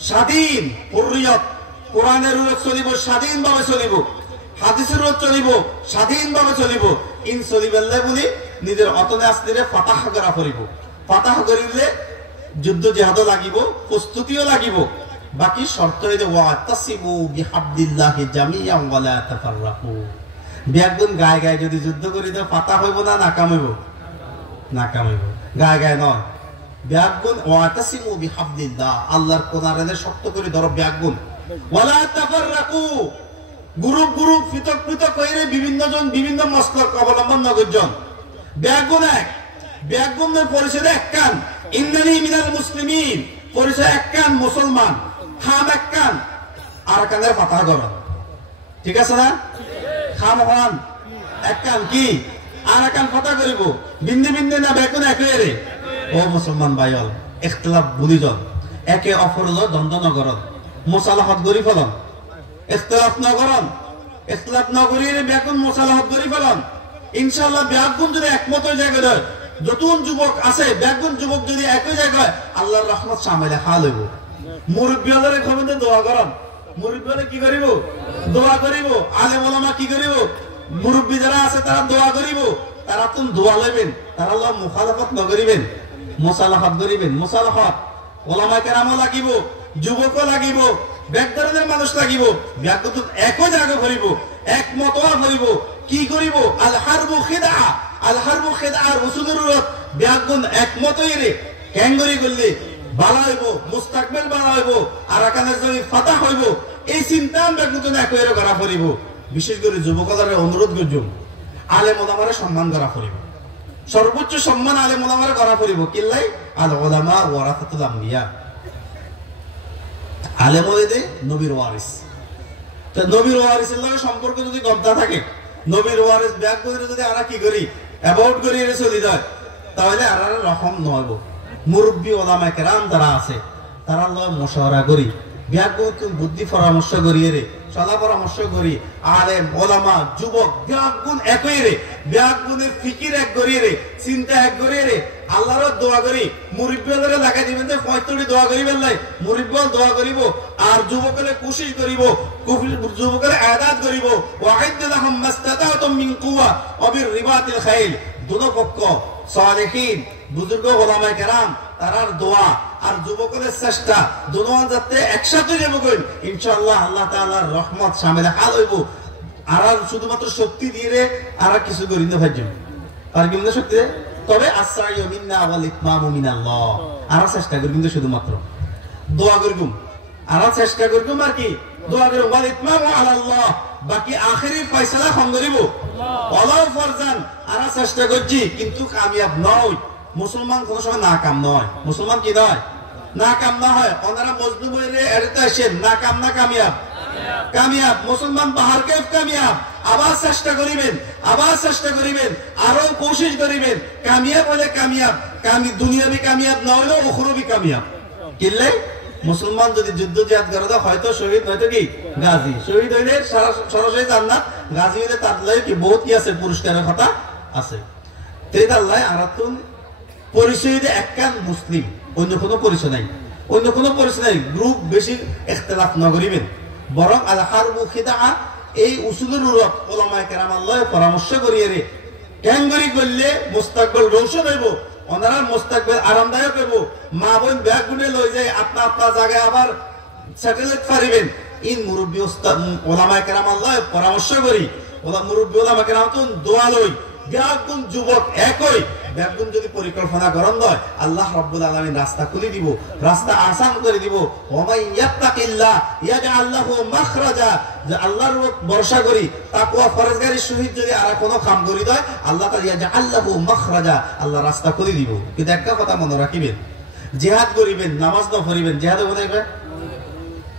স্বাধীন হুররিয়ত কোরআনের উপর চলিব স্বাধীনভাবে চলিব হাদিসের উপর চলিব স্বাধীনভাবে চলিব ইন চলিবাল্লাহ বলি নিজের অতনে আসলিরে ফাতাহ করা করিব ফাতাহ করিলে যুদ্ধ জিহাদ লাগিব প্রস্তুতিও লাগিব বাকি শর্ত হইছে ওয়াতাসিমু বিহাবলিল্লাহি জামিআন ওয়ালা তাফাররাকু বেগুন গায়ে যদি যুদ্ধ করি তো ফাতাহ হইব না নাকাম হইব নাকাম হইব গায়ে নয় ব্যাগুন ওয়াতাসিমু বিহাবলিল্লাহ, আল্লাহর কোরআনে শক্ত করে ধরো ব্যাগুন। ওয়ালা তাফাররাকু, গ্রুপ গ্রুপ পৃথক পৃথক হয়ে বিভিন্ন জন বিভিন্ন মসলক অবলম্বন নগরজন। ব্যাগুন এক, ব্যাগুনের পরিচয় এক কান, ইন্নানি মিনাল মুসলিমিন পরিচয় এক কান মুসলমান, খাম এক কান আর কানের ফাতা করো, ঠিক আছে না? খাম হন এক কান কি আর কান ফাতা করিব, বিন্দু বিন্দু না ব্যাগুন এক রে। ও মুসলমান ভাইল, ইখতিলাফ ভুলি যান, একে অপরের দ্বন্দ্ব নগরণ, মুসালাহত গরি ফেলন, ইখতিলাফ নগরণ, ইখতিলাফ নগরী ব্যাগুন মুসালাহত গরি ফেলন। ইনশাআল্লাহ ব্যাগুন যদি একমত হয়ে যায়, যতজন যুবক আছে ব্যাগুন যুবক যদি একই জায়গায়, আল্লাহর রহমত সামনে হাল হইব। মুরব্বিয়াদের খবরে দোয়া করেন, মুরব্বিয়ারা কি করিব? দোয়া করিব। আলেম ওলামা কি করিব? মুরব্বি যারা আছে তারা দোয়া করিব, তারা তুমি দোয়া লইবেন, তারা আল্লাহ মুখালাফত নগরিবেন, মুসালাহাত করিবেন। মুসালাহাত ওলামা কেরামও লাগিব, যুবকও লাগিব, ব্যাগ ধরনের মানুষ লাগিব, ব্যাগ তো একই জায়গা করিব, একমত করিব। কি করিব? আল হারবু খিদা, আল হারবু খিদা আর রাসূলের উরত ব্যাগুন একমত হইরে ক্যাঙ্গরি করলে ভালো হইব, মুস্তাকবিল ভালো হইব, আরাকানের জমি ফাতা হইব। এই চিন্তা আমরা কিন্তু একই করা করিব। বিশেষ করে যুবকদের অনুরোধ করছুম, আলেম ওলামারে সম্মান করা করিব, সর্বোচ্চ সম্মান আলেম ওলামারে করা করিব। কিল্লাই আল উলামা ওয়ারাসাতুল আমবিয়া, আলেম হইতে নবীর ওয়ারিস। তো নবীর ওয়ারিসের লগে সম্পর্ক যদি গবদা থাকে, নবীর ওয়ারিস ব্যাগ করে যদি আমরা কি করি অ্যাবাউট করি চলে যায়, তাহলে আর রকম নয়। মুরব্বী ওলামা কেরাম যারা আছে তারা মশওয়ারা করি, ব্যাগ বুদ্ধি পরামর্শ করিয়ে রে, সদা পরামর্শ করি। আলেম ওলামা যুবক ব্যাগুন একই রে, ব্যাগুনের ফিকির এক করিয়ে রে, চিন্তা এক করিয়ে রে, আল্লাহর দোয়া করি। মুরব্বিয়াদের লাগাই দিবেন যে পঁয়ত্তরি দোয়া করি বেলাই, মুরব্বিয়াল দোয়া করিব আর যুবকলে কোশিশ করিব, যুবকলে আদাত করিব। ওয়াইদ্দু লাহুম মাস্তাতাতুম মিন কুওয়া ওয়া বিরিবাতিল খাইল। দুনো পক্ষ সালেহিন বুজুর্গ ওলামায়ে কেরাম তারার দোয়া আর যুবকদের চেষ্টা দুনো যাতে একসাথে যাবো ইনশাআল্লাহ, আল্লাহ তাআলার রহমত শামিল হাল হইব। আর শুধুমাত্র শক্তি দিয়ে আর কিছু করি না ভাইজন, আর কিন্তু শক্তি তবে আসসাইয়ু মিন্না ওয়াল ইতমামু মিনাল্লাহ। আর চেষ্টা করি কিন্তু শুধুমাত্র দোয়া করগুম, আর চেষ্টা করগুম আর কি দোয়া করব, ওয়াল ইতমামু আলাল্লাহ। বাকি আখেরি ফয়সালা খন করিব ওয়ালাউ ফরজান। আর চেষ্টা করছি কিন্তু কামিয়াব নয়। মুসলমান কোন সময় নাকাম নয়, মুসলমান কি নয় নাকাম না হয়। ওনারা মজলুম হয়ে এড়াতে আসেন, নাকাম না কামিয়াব, কামিয়াব। মুসলমান বাহার কেফ কামিয়াব। আবার চেষ্টা করিবেন, আবার চেষ্টা করিবেন, আরো কোশিশ করিবেন। কামিয়াব হলে কামিয়াব, দুনিয়াবি কামিয়াব না হলেও উখরবি কামিয়াব। কিনলে মুসলমান যদি যুদ্ধ জিহাদ করে তো হয়তো শহীদ, নয়তো কি গাজী। শহীদ হইলে সরাসরি জান্নাত, গাজী হইলে তার লাগে কি বহুত কি আছে, পুরস্কারের কথা আছে। তাই আল্লাহ আরাতুন পরিচয় একখান মুসলিম, অন্য কোনো পরিচয় নাই, অন্য কোনো পরিচয় নাই। গ্রুপ বেশি ইখতিলাফ না করিবেন, বরং আল হারবু খিদা এই উসুলের উরত ওলামায়ে কেরাম আল্লাহ পরামর্শ করিয়ে রে ক্যাঙ্গরি করলে মুস্তাকবিল রৌশন হইব, ওনারা মুস্তাকবিল আরামদায়ক হইব। মা বোন ব্যাগ গুনে লই যায় আপনার আপনার জায়গায় আবার স্যাটেলাইট পারিবেন। ইন মুরব্বী ওলামায়ে কেরাম আল্লাহ পরামর্শ করি, মুরব্বী ওলামায়ে কেরাম তো দোয়া লই। ব্যাগুন যুবক একই, ব্যাগুন যদি পরিকল্পনা করেন হয় আল্লাহ রাব্বুল আলামিন রাস্তা খুলে দিব, রাস্তা আসান করে দিব। ওমাই ইয়াত্তাকিল্লাহ ইয়াজআল লাহু মাখরাজা। যে আল্লাহর উপর ভরসা করি, তাকওয়া ফরজগারির সহিত যদি আর কোনো কাম করি দেয় আল্লাহ তাআলা ইয়াজআল লাহু মাখরাজা, আল্লাহ রাস্তা খুলে দিব। কিন্তু একটা কথা মনে রাখিবেন, জিহাদ করিবেন, নামাজ না পড়িবেন, জিহাদ হবে না।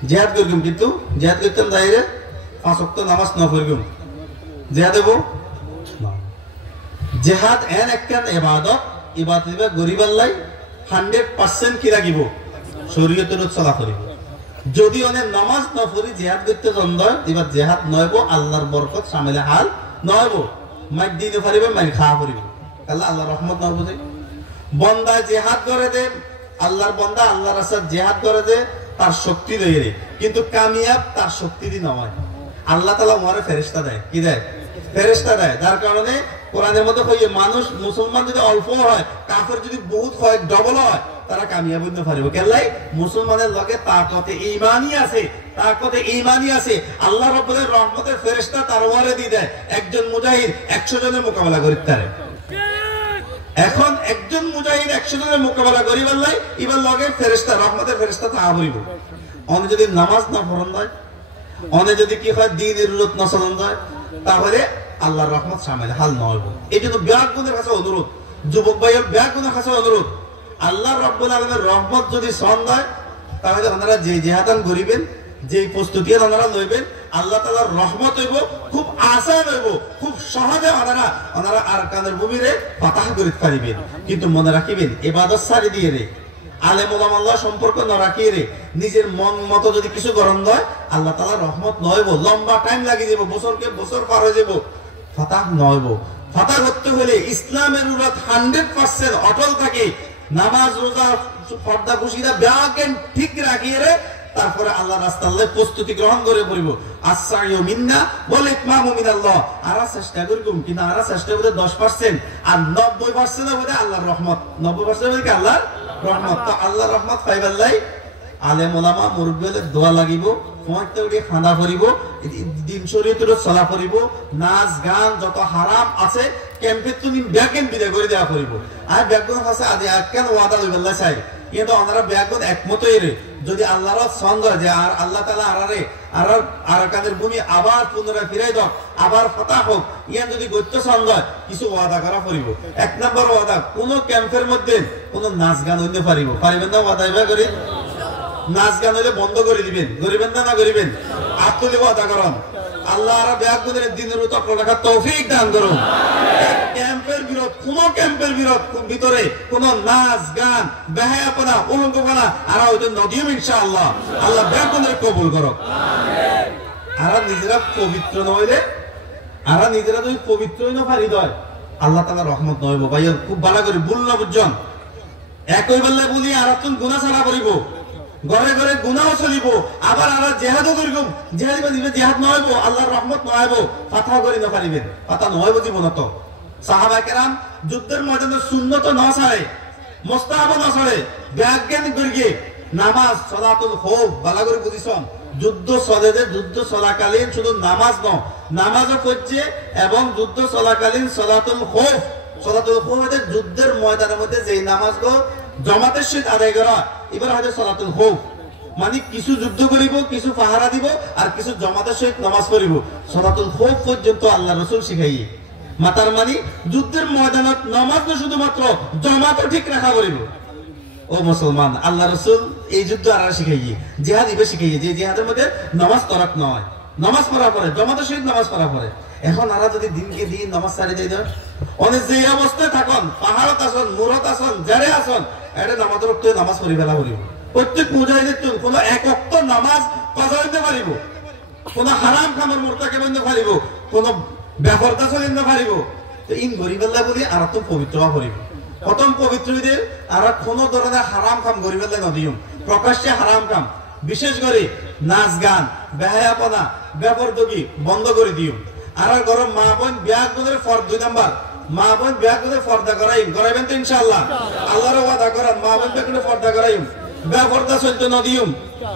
জিহাদ করিবেন কিন্তু জিহাদ করতেন দাইরে 5 ওয়াক্ত নামাজ না পড়িবেন, জিহাদ দেব না। জিহাদ এন একখান ইবাদত, ইবাদত গরিবাল্লাই 100% কি লাগিব শরীয়তের চলা করিব। যদি অনেক নামাজ না পড়ি জিহাদ করতে জন্দ এবার জিহাদ নয়ব, আল্লাহর বরকত শামিল হাল নয়ব। মাই দিনে পারিবে, মাই খাওয়া করিব, আল্লাহ আল্লাহ রহমত নব। বন্দা জিহাদ করে দে, আল্লাহর বন্দা আল্লাহর রাস্তায় জিহাদ করে দে তার শক্তি লইয়ে রে, কিন্তু কামিয়াব তার শক্তি দি নয়। আল্লাহ তাআলা ওরে ফেরেশতা দেয়, কি দেয়? ফেরেশতা দেয়। যার কারণে কোরআনের মধ্যে কইয়ে মানুষ মুসলমান যদি অল্প হয়, কাফের যদি বহুত হয়, ডবল হয়, তারা কামিয়াব হইতে পারবে। কেলাই মুসলমানের লগে তাকতে ঈমানই আছে, তাকতে ঈমানই আছে। আল্লাহ রাব্বুল রহমতের ফেরেশতা তার ওয়ারে দি দেয়। একজন মুজাহিদ 100 জনের মোকাবেলা করতে পারে। এখন একজন মুজাহিদ 100 জনের মোকাবেলা করি বললাই এবার লগে ফেরেশতা রহমতের ফেরেশতা তা আমরিব অনে যদি নামাজ না পড়ন যায় অনে যদি কি হয় দ্বীনের রুত না চলন যায় তাহলে আল্লাহর রহমত শামিল হাল নয়। এইজন্য ব্যাগুনের কাছে অনুরোধ, যুবক ভাইয়ের ব্যাগুনের কাছে অনুরোধ, আল্লাহ রাব্বুল আলামিনের রহমত যদি সন দেয় তাহলে ওনারা যে জিহাদান করিবেন, যে প্রস্তুতি ওনারা লইবেন, আল্লাহ তাআলার রহমত হইব, খুব আসান হইব, খুব সহজে ওনারা আরকানের ভূমিরে ফাতাহ করিতে পারিবেন। কিন্তু মনে রাখিবেন ইবাদত সারি দিয়ে রে আলেম ওলামা আল্লাহ সম্পর্ক না রাখিয়ে রে নিজের মন মতো যদি কিছু গরম হয় আল্লাহ তাআলার রহমত নয়ব, লম্বা টাইম লাগিয়ে দেব, বছরকে বছর পার হয়ে যাব, ফাতাহ নয়ব। ফাতাহ করতে হলে ইসলামের উরাত 100% অটল থাকে, নামাজ রোজা পর্দা কুশিদা ব্যাকেন ঠিক রাখিয়ে রে তারপরে আল্লাহ রাস্তায় আল্লাহ প্রস্তুতি গ্রহণ করে পড়িব। আসসাইয়ু মিন্না ওয়াল ইতমামু মিনাল্লাহ। আরা চেষ্টা করিম কিন্তু আরা চেষ্টা করে 10% আর 90% হবে আল্লাহর রহমত, 90% হবে কি আল্লাহর রহমত। তো আল্লাহর রহমত পাইবাল্লাই আলেম ওলামা মুরব্বিদের দোয়া লাগিব, ফোঁতে উঠে খানা করিব, দিন শরীয়তের চলা করিব, নাচ গান যত হারাম আছে ক্যাম্পে তুমি ব্যাকেন বিদায় করে দেওয়া করিব। আর ব্যাকগুণ আছে আদি কেন ওয়াদা লইবাল্লাই চাই কিন্তু ওনারা ব্যাকগুণ একমতই রে যদি আল্লাহর ছন্দ যে আর আল্লাহ তাআলা আরাকানের ভূমি আবার পুনরায় ফিরাই দাও, আবার ফাতাহ হোক, ইয়ান যদি গত্য ছন্দ কিছু ওয়াদা করা করিব। 1 নম্বর ওয়াদা, কোন ক্যাম্পের মধ্যে কোন নাচ গান হইতে পারিবেন না, ওয়াদা এবার করি নাচ গান হইলে বন্ধ করে দিবেন, করিবেন না না করিবেন, আত্মলি ওয়াদা করুন। আল্লাহ আর ব্যাকগুণের দিনের উত্তর রাখার তৌফিক দান করুন। ক্যাম্পের বিরোধ, কোন ক্যাম্পের বিরোধ ভিতরে কোন নাচ গান বেহায়াপনা উলঙ্গপনা আর হয়তো নদীও ইনশাআল্লাহ আল্লাহ ব্যাকগুণের কবুল করুক। আর নিজেরা পবিত্র নইলে আর নিজেরা যদি পবিত্রই না পারি দয় আল্লাহ তাআলা রহমত নইব। ভাই খুব ভালো করে ভুল না বুঝছেন, একই বেলায় বলি আর তুমি গুনাহ ছাড়া করিব, ঘরে ঘরে গুনাহ চলিব, আবার আর জিহাদও করিব, জিহাদ নইব, আল্লাহর রহমত নইব, ফাতাহ করি না পারিবেন, ফাতাহ নইব জীবনত। সাহাবায়ে কেরাম যুদ্ধের ময়দানে সুন্নত না ছাড়ে, মুস্তাহাব না ছাড়ে, ব্যাজ্ঞান করিয়ে নামাজ সালাতুল খৌফ ভালো করে বুঝিছন, যুদ্ধ চলে যে যুদ্ধ চলাকালীন শুধু নামাজ ন, নামাজও পড়ছে এবং যুদ্ধ চলাকালীন সালাতুল খৌফ, সালাতুল খৌফ হচ্ছে যুদ্ধের ময়দানের মধ্যে যেই নামাজগুলো জামাতের সহিত আদায় করা, এবার হচ্ছে সালাতুল খৌফ, মানে কিছু যুদ্ধ করিব, কিছু পাহারা দিব আর কিছু জামাতের সহিত নামাজ পড়িব। সালাতুল খৌফ পর্যন্ত আল্লাহ রাসূল শিখাইয়ে মাতার মানে যুদ্ধের ময়দানত নামাজ না শুধুমাত্র জামাতও ঠিক রাখা করিব। ও মুসলমান, আল্লাহ রাসূল এই যুদ্ধ আর শিখাইয়ে জিহাদ ইবে শিখাইয়ে যে জিহাদের মধ্যে নামাজ তরাক নয়, নামাজ পড়া পড়ে জামাতের সহিত নামাজ পড়া পড়ে। এখন আরা যদি দিনকে দিন নামাজ ছাড়ি দেয় অনেক যে অবস্থায় থাকুন, পাহাড়ত আসন, মুরত আসন, জারে আসন, এটা নামাজের রক্ত নামাজ পড়ি বেলা করিব। প্রত্যেক মুজাহিদের কোন এক ওয়াক্ত নামাজ কাজা হইতে পারিব, কোন হারাম খামের মুরতাকে বন্ধ পারিব, কোন ব্যাপারটা চলিতে পারিব। তো ইন গরিবেল্লা বলি আর তো পবিত্র করিব। প্রথম পবিত্র ঈদের আর কোন ধরনের হারাম কাম গরিবেল্লা নদিম, প্রকাশ্যে হারাম কাম বিশেষ করে নাচ গান বেহায়াপনা ব্যাপারদগি বন্ধ করে দিও। আর গরম মা বোন ব্যাগুনের ফর্দ 2 নাম্বার, মা বোন ব্যাগুনের পর্দা করাইবেন তো ইনশাআল্লাহ, আল্লাহর ওয়াদা করেন মা বোন ব্যাগুনের পর্দা করাইম, ব্যাপারটা চলতে নদিম,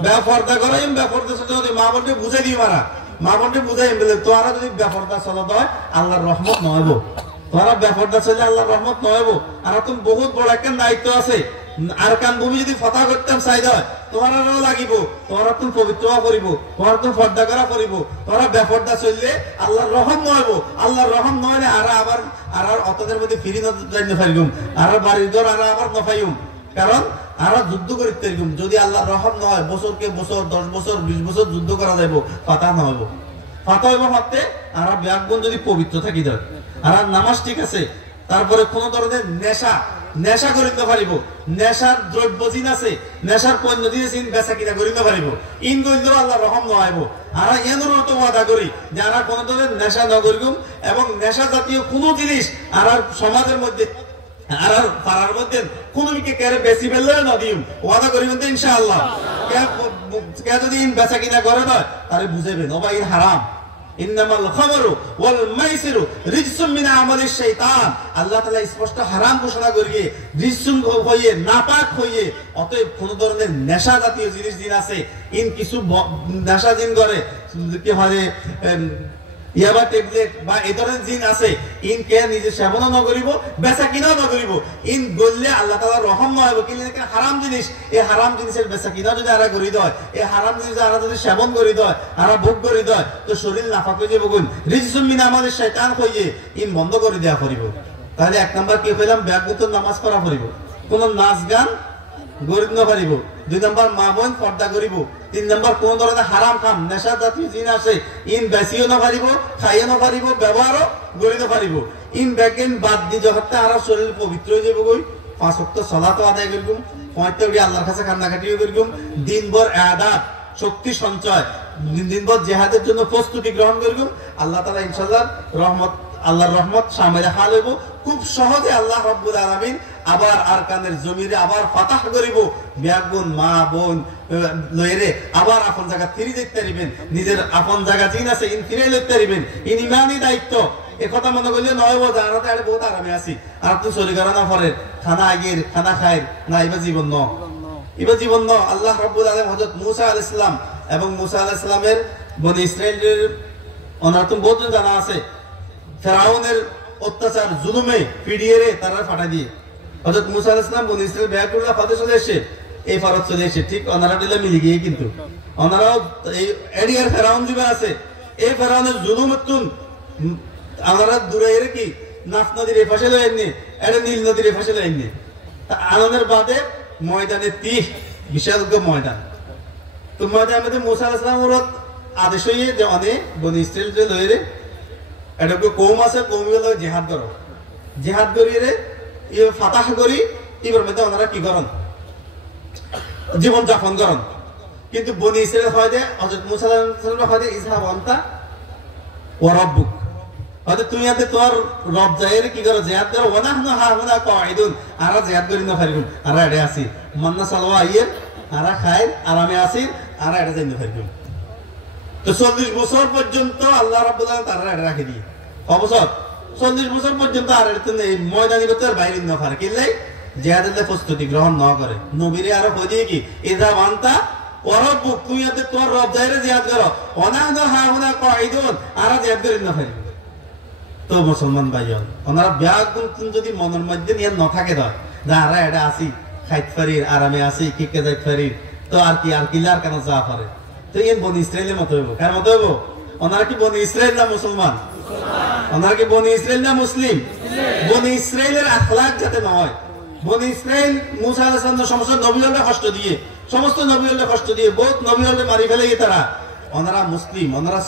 ব্যাপারটা করাইম, ব্যাপারটা চলতে নদিম, মা বোনকে বুঝাই দিই মারা, মা বোনকে বুঝাই বলে তোরা যদি ব্যাপারটা চলাতে হয় আল্লাহর রহমত নয়ব, তোরা ব্যাপারটা চলে আল্লাহর রহমত নয়ব। আর তুমি বহুত বড় একটা দায়িত্ব আছে, আরকান ভূমি যদি ফাতাহ করতাম চাই দেয় তোমারও লাগিব, তোরা তুমি পবিত্র করিব, তোমার তুমি পর্দা করা করিব, তোরা ব্যাপারটা চললে আল্লাহর রহম নয়ব, আল্লাহর রহম নইলে আর আবার আর অতদের মধ্যে ফিরি না পারিম, আর বাড়ির ঘর আর আবার নপাইম, কারণ আর যুদ্ধ করিতে পারিম। যদি আল্লাহর রহম নয় বছরকে বছর 10 বছর 20 বছর যুদ্ধ করা যাইব, ফাতাহ নহব, ফাতাহ হইব হাতে আর ব্যাকবন যদি পবিত্র থাকি দেয় আর নামাজ ঠিক আছে, তারপরে কোন ধরনের নেশা করিতে পারিব, নেশার দ্রব্য জিন আছে, নেশার পণ্য জিনিস বেচা কিনা করিতে পারিব, ইন করিলেও আল্লাহ রহম নহাইব। আর এনর তো ওয়াদা করি যে আর কোন ধরনের নেশা ন করিম এবং নেশা জাতীয় কোন জিনিস আর সমাজের মধ্যে আর পাড়ার মধ্যে কোন কেড়ে বেশি ফেললে না দিম, ওয়াদা করিবেন তো ইনশাআল্লাহ। কে যদি ইন বেচা কিনা করে নয় তাহলে বুঝাইবেন ও ভাই হারাম, ইন্নামাল খামরু ওয়াল মাইসিরু রিজসুম মিন আমালিশ শাইতান, আল্লাহ তাআলা স্পষ্ট হারাম ঘোষণা করিয়ে রিজসুম হইয়ে নাপাক হইয়ে, অতএব কোন ধরনের নেশা জাতীয় জিনিস দিন আছে, ইন কিছু নেশা দিন করে কি হয় ইয়াবা ট্যাবলেট বা এই ধরনের জিন আছে ইন কে নিজে সেবন ন করিব বেচা কিনাও ন করিব ইন গললে আল্লাহ তাআলা রহম ন হবে কিন্তু হারাম জিনিস এই হারাম জিনিসের বেচা কিনা যদি আরা করি দেয় এই হারাম জিনিস আরা যদি সেবন করি দেয় আরা ভোগ করি দেয় তো শরীর নাফাক হয়ে যাবে গুণ রিজসুম মিন আমাদের শয়তান হয়ে ইন বন্ধ করে দেয়া করিব তাহলে এক নাম্বার কি কইলাম ব্যাগত নামাজ পড়া করিব কোন নাচ গান গরিব ন পারিব দুই নাম্বার মা বোন পর্দা করিব তিন নাম্বার কোন ধরনের হারাম কাম নেশা জাতীয় জিন আছে ইন বেশিও না পারিব খাইও না পারিব ব্যবহারও করিতে পারিব ইন ব্যাগেন বাদ দি যখন আর শরীর পবিত্র হয়ে যাবে কই পাঁচ ওয়াক্ত সালাত আদায় করিব পঁয়ত্রিশ আল্লাহর কাছে কান্নাকাটিও করিব দিনভর ইবাদত শক্তি সঞ্চয় দিনভর জিহাদের জন্য প্রস্তুতি গ্রহণ করিব আল্লাহ তাআলা ইনশাআল্লাহ রহমত আল্লাহর রহমত শামিল হাল হইব খুব সহজে আল্লাহ রাব্বুল আলামিন আবার আরকানের জমিরে আবার ফাতাহ করিব ব্যাগুন মা বোন লইরে আবার আপন জায়গা ফিরে যেতে পারিবেন নিজের আপন জায়গা জিন আছে ইন ফিরে লইতে পারিবেন ইন ইমানি দায়িত্ব এই কথা মনে করলে নয় বোঝা আর তো বহুত আরামে আছি আর তুই চলি করা না পরে খানা আগের খানা খায় না এবার জীবন ন এবার জীবন ন আল্লাহ রাব্বুল আলামিন হযরত মূসা আলাইহিস সালাম এবং মূসা আলাইহিস সালামের বনি ইসরাইলের অনার্থ বহুত জানা আছে ফেরাউনের অত্যাচার জুলুমে পিডিয়ে তারা ফাটা দিয়ে হযরত মূসা আলাইহিস সালাম বনি ইসরাইল বেয়া করে ফাতে চলে এসে এই ফারত চলে এসে ঠিক অনারা দিলে মিলে গিয়ে কিন্তু অনারাও এই এরিয়ার ফেরাউন দিবা আছে এই ফেরাউনের জুলুমতুন আমরা দূরে এর কি নাফ নদীর এই পাশে লইনি এটা নীল নদীর এই পাশে লইনি আনন্দের বাদে ময়দানে 30 বিশাল ময়দান তো ময়দানের মধ্যে মূসা আলাইহিস সালামের আদেশ হইয়ে যে অনেক বনি ইসরাইল যে লইরে এটা কৌম আছে কৌমগুলো জিহাদ করো জিহাদ করিয়ে ফাতাহ করি এবার মধ্যে ওনারা কি করেন জীবন যাপন করেন কিন্তু বনি ইসরাইল হয় যে হযরত মূসা আলাইহিস সালাম হয় যে ইসহাব আনতা ওয়া রাব্বুক হয়তো তুমি আতে তোমার রব যায়ের কি করো জিহাদ করো ওয়ানাহনু হাহুনা কাঈদুন আরা জিহাদ করি না পারিব আরা এডে আছি মান্না সালওয়া আইয়ে আরা খায় আরামে আছি আরা এডে যাইতে পারিব তো 40 বছর পর্যন্ত আল্লাহ রাব্বুল আলামিন তারা এডে রাখি দিয়ে অবসর 40 বছর পর্যন্ত আর এতে এই ময়দানি ভিতর বাইরে না পারে কিলে জিহাদের প্রস্তুতি গ্রহণ না করে নবীরে আরো কই দিয়ে কি ইদা মানতা ওয়ারাব্বুক তুমি আতে তোমার রব যায়ের জিহাদ করো ওয়ানাহনু হাহুনা কাঈদুন আরা জিহাদ করি না পারিব তো মুসলমান ভাইজন ওনারা ব্যাগুন যদি মনের মধ্যে নিয়ে না থাকে দা যারা এটা আসি খাইতে পারি আরামে আসি কিকে যাইতে পারি তো আর কি লার কেন যা পারে তো এই বনি ইসরাইলের মতো হইব কার মতো হইব ওনারা কি বনি ইসরাইল না মুসলমান ওনারা কি বনি ইসরাইল না মুসলিম বনি ইসরাইলের আখলাক যাতে না হয় বনি ইসরাইল মূসা আলাইহিস সালামের সমস্ত নবীদের কষ্ট দিয়ে সমস্ত নবীদের কষ্ট দিয়ে বহুত নবীদের মারি ফেলে তারা ওনারা মুসলিম ওনারা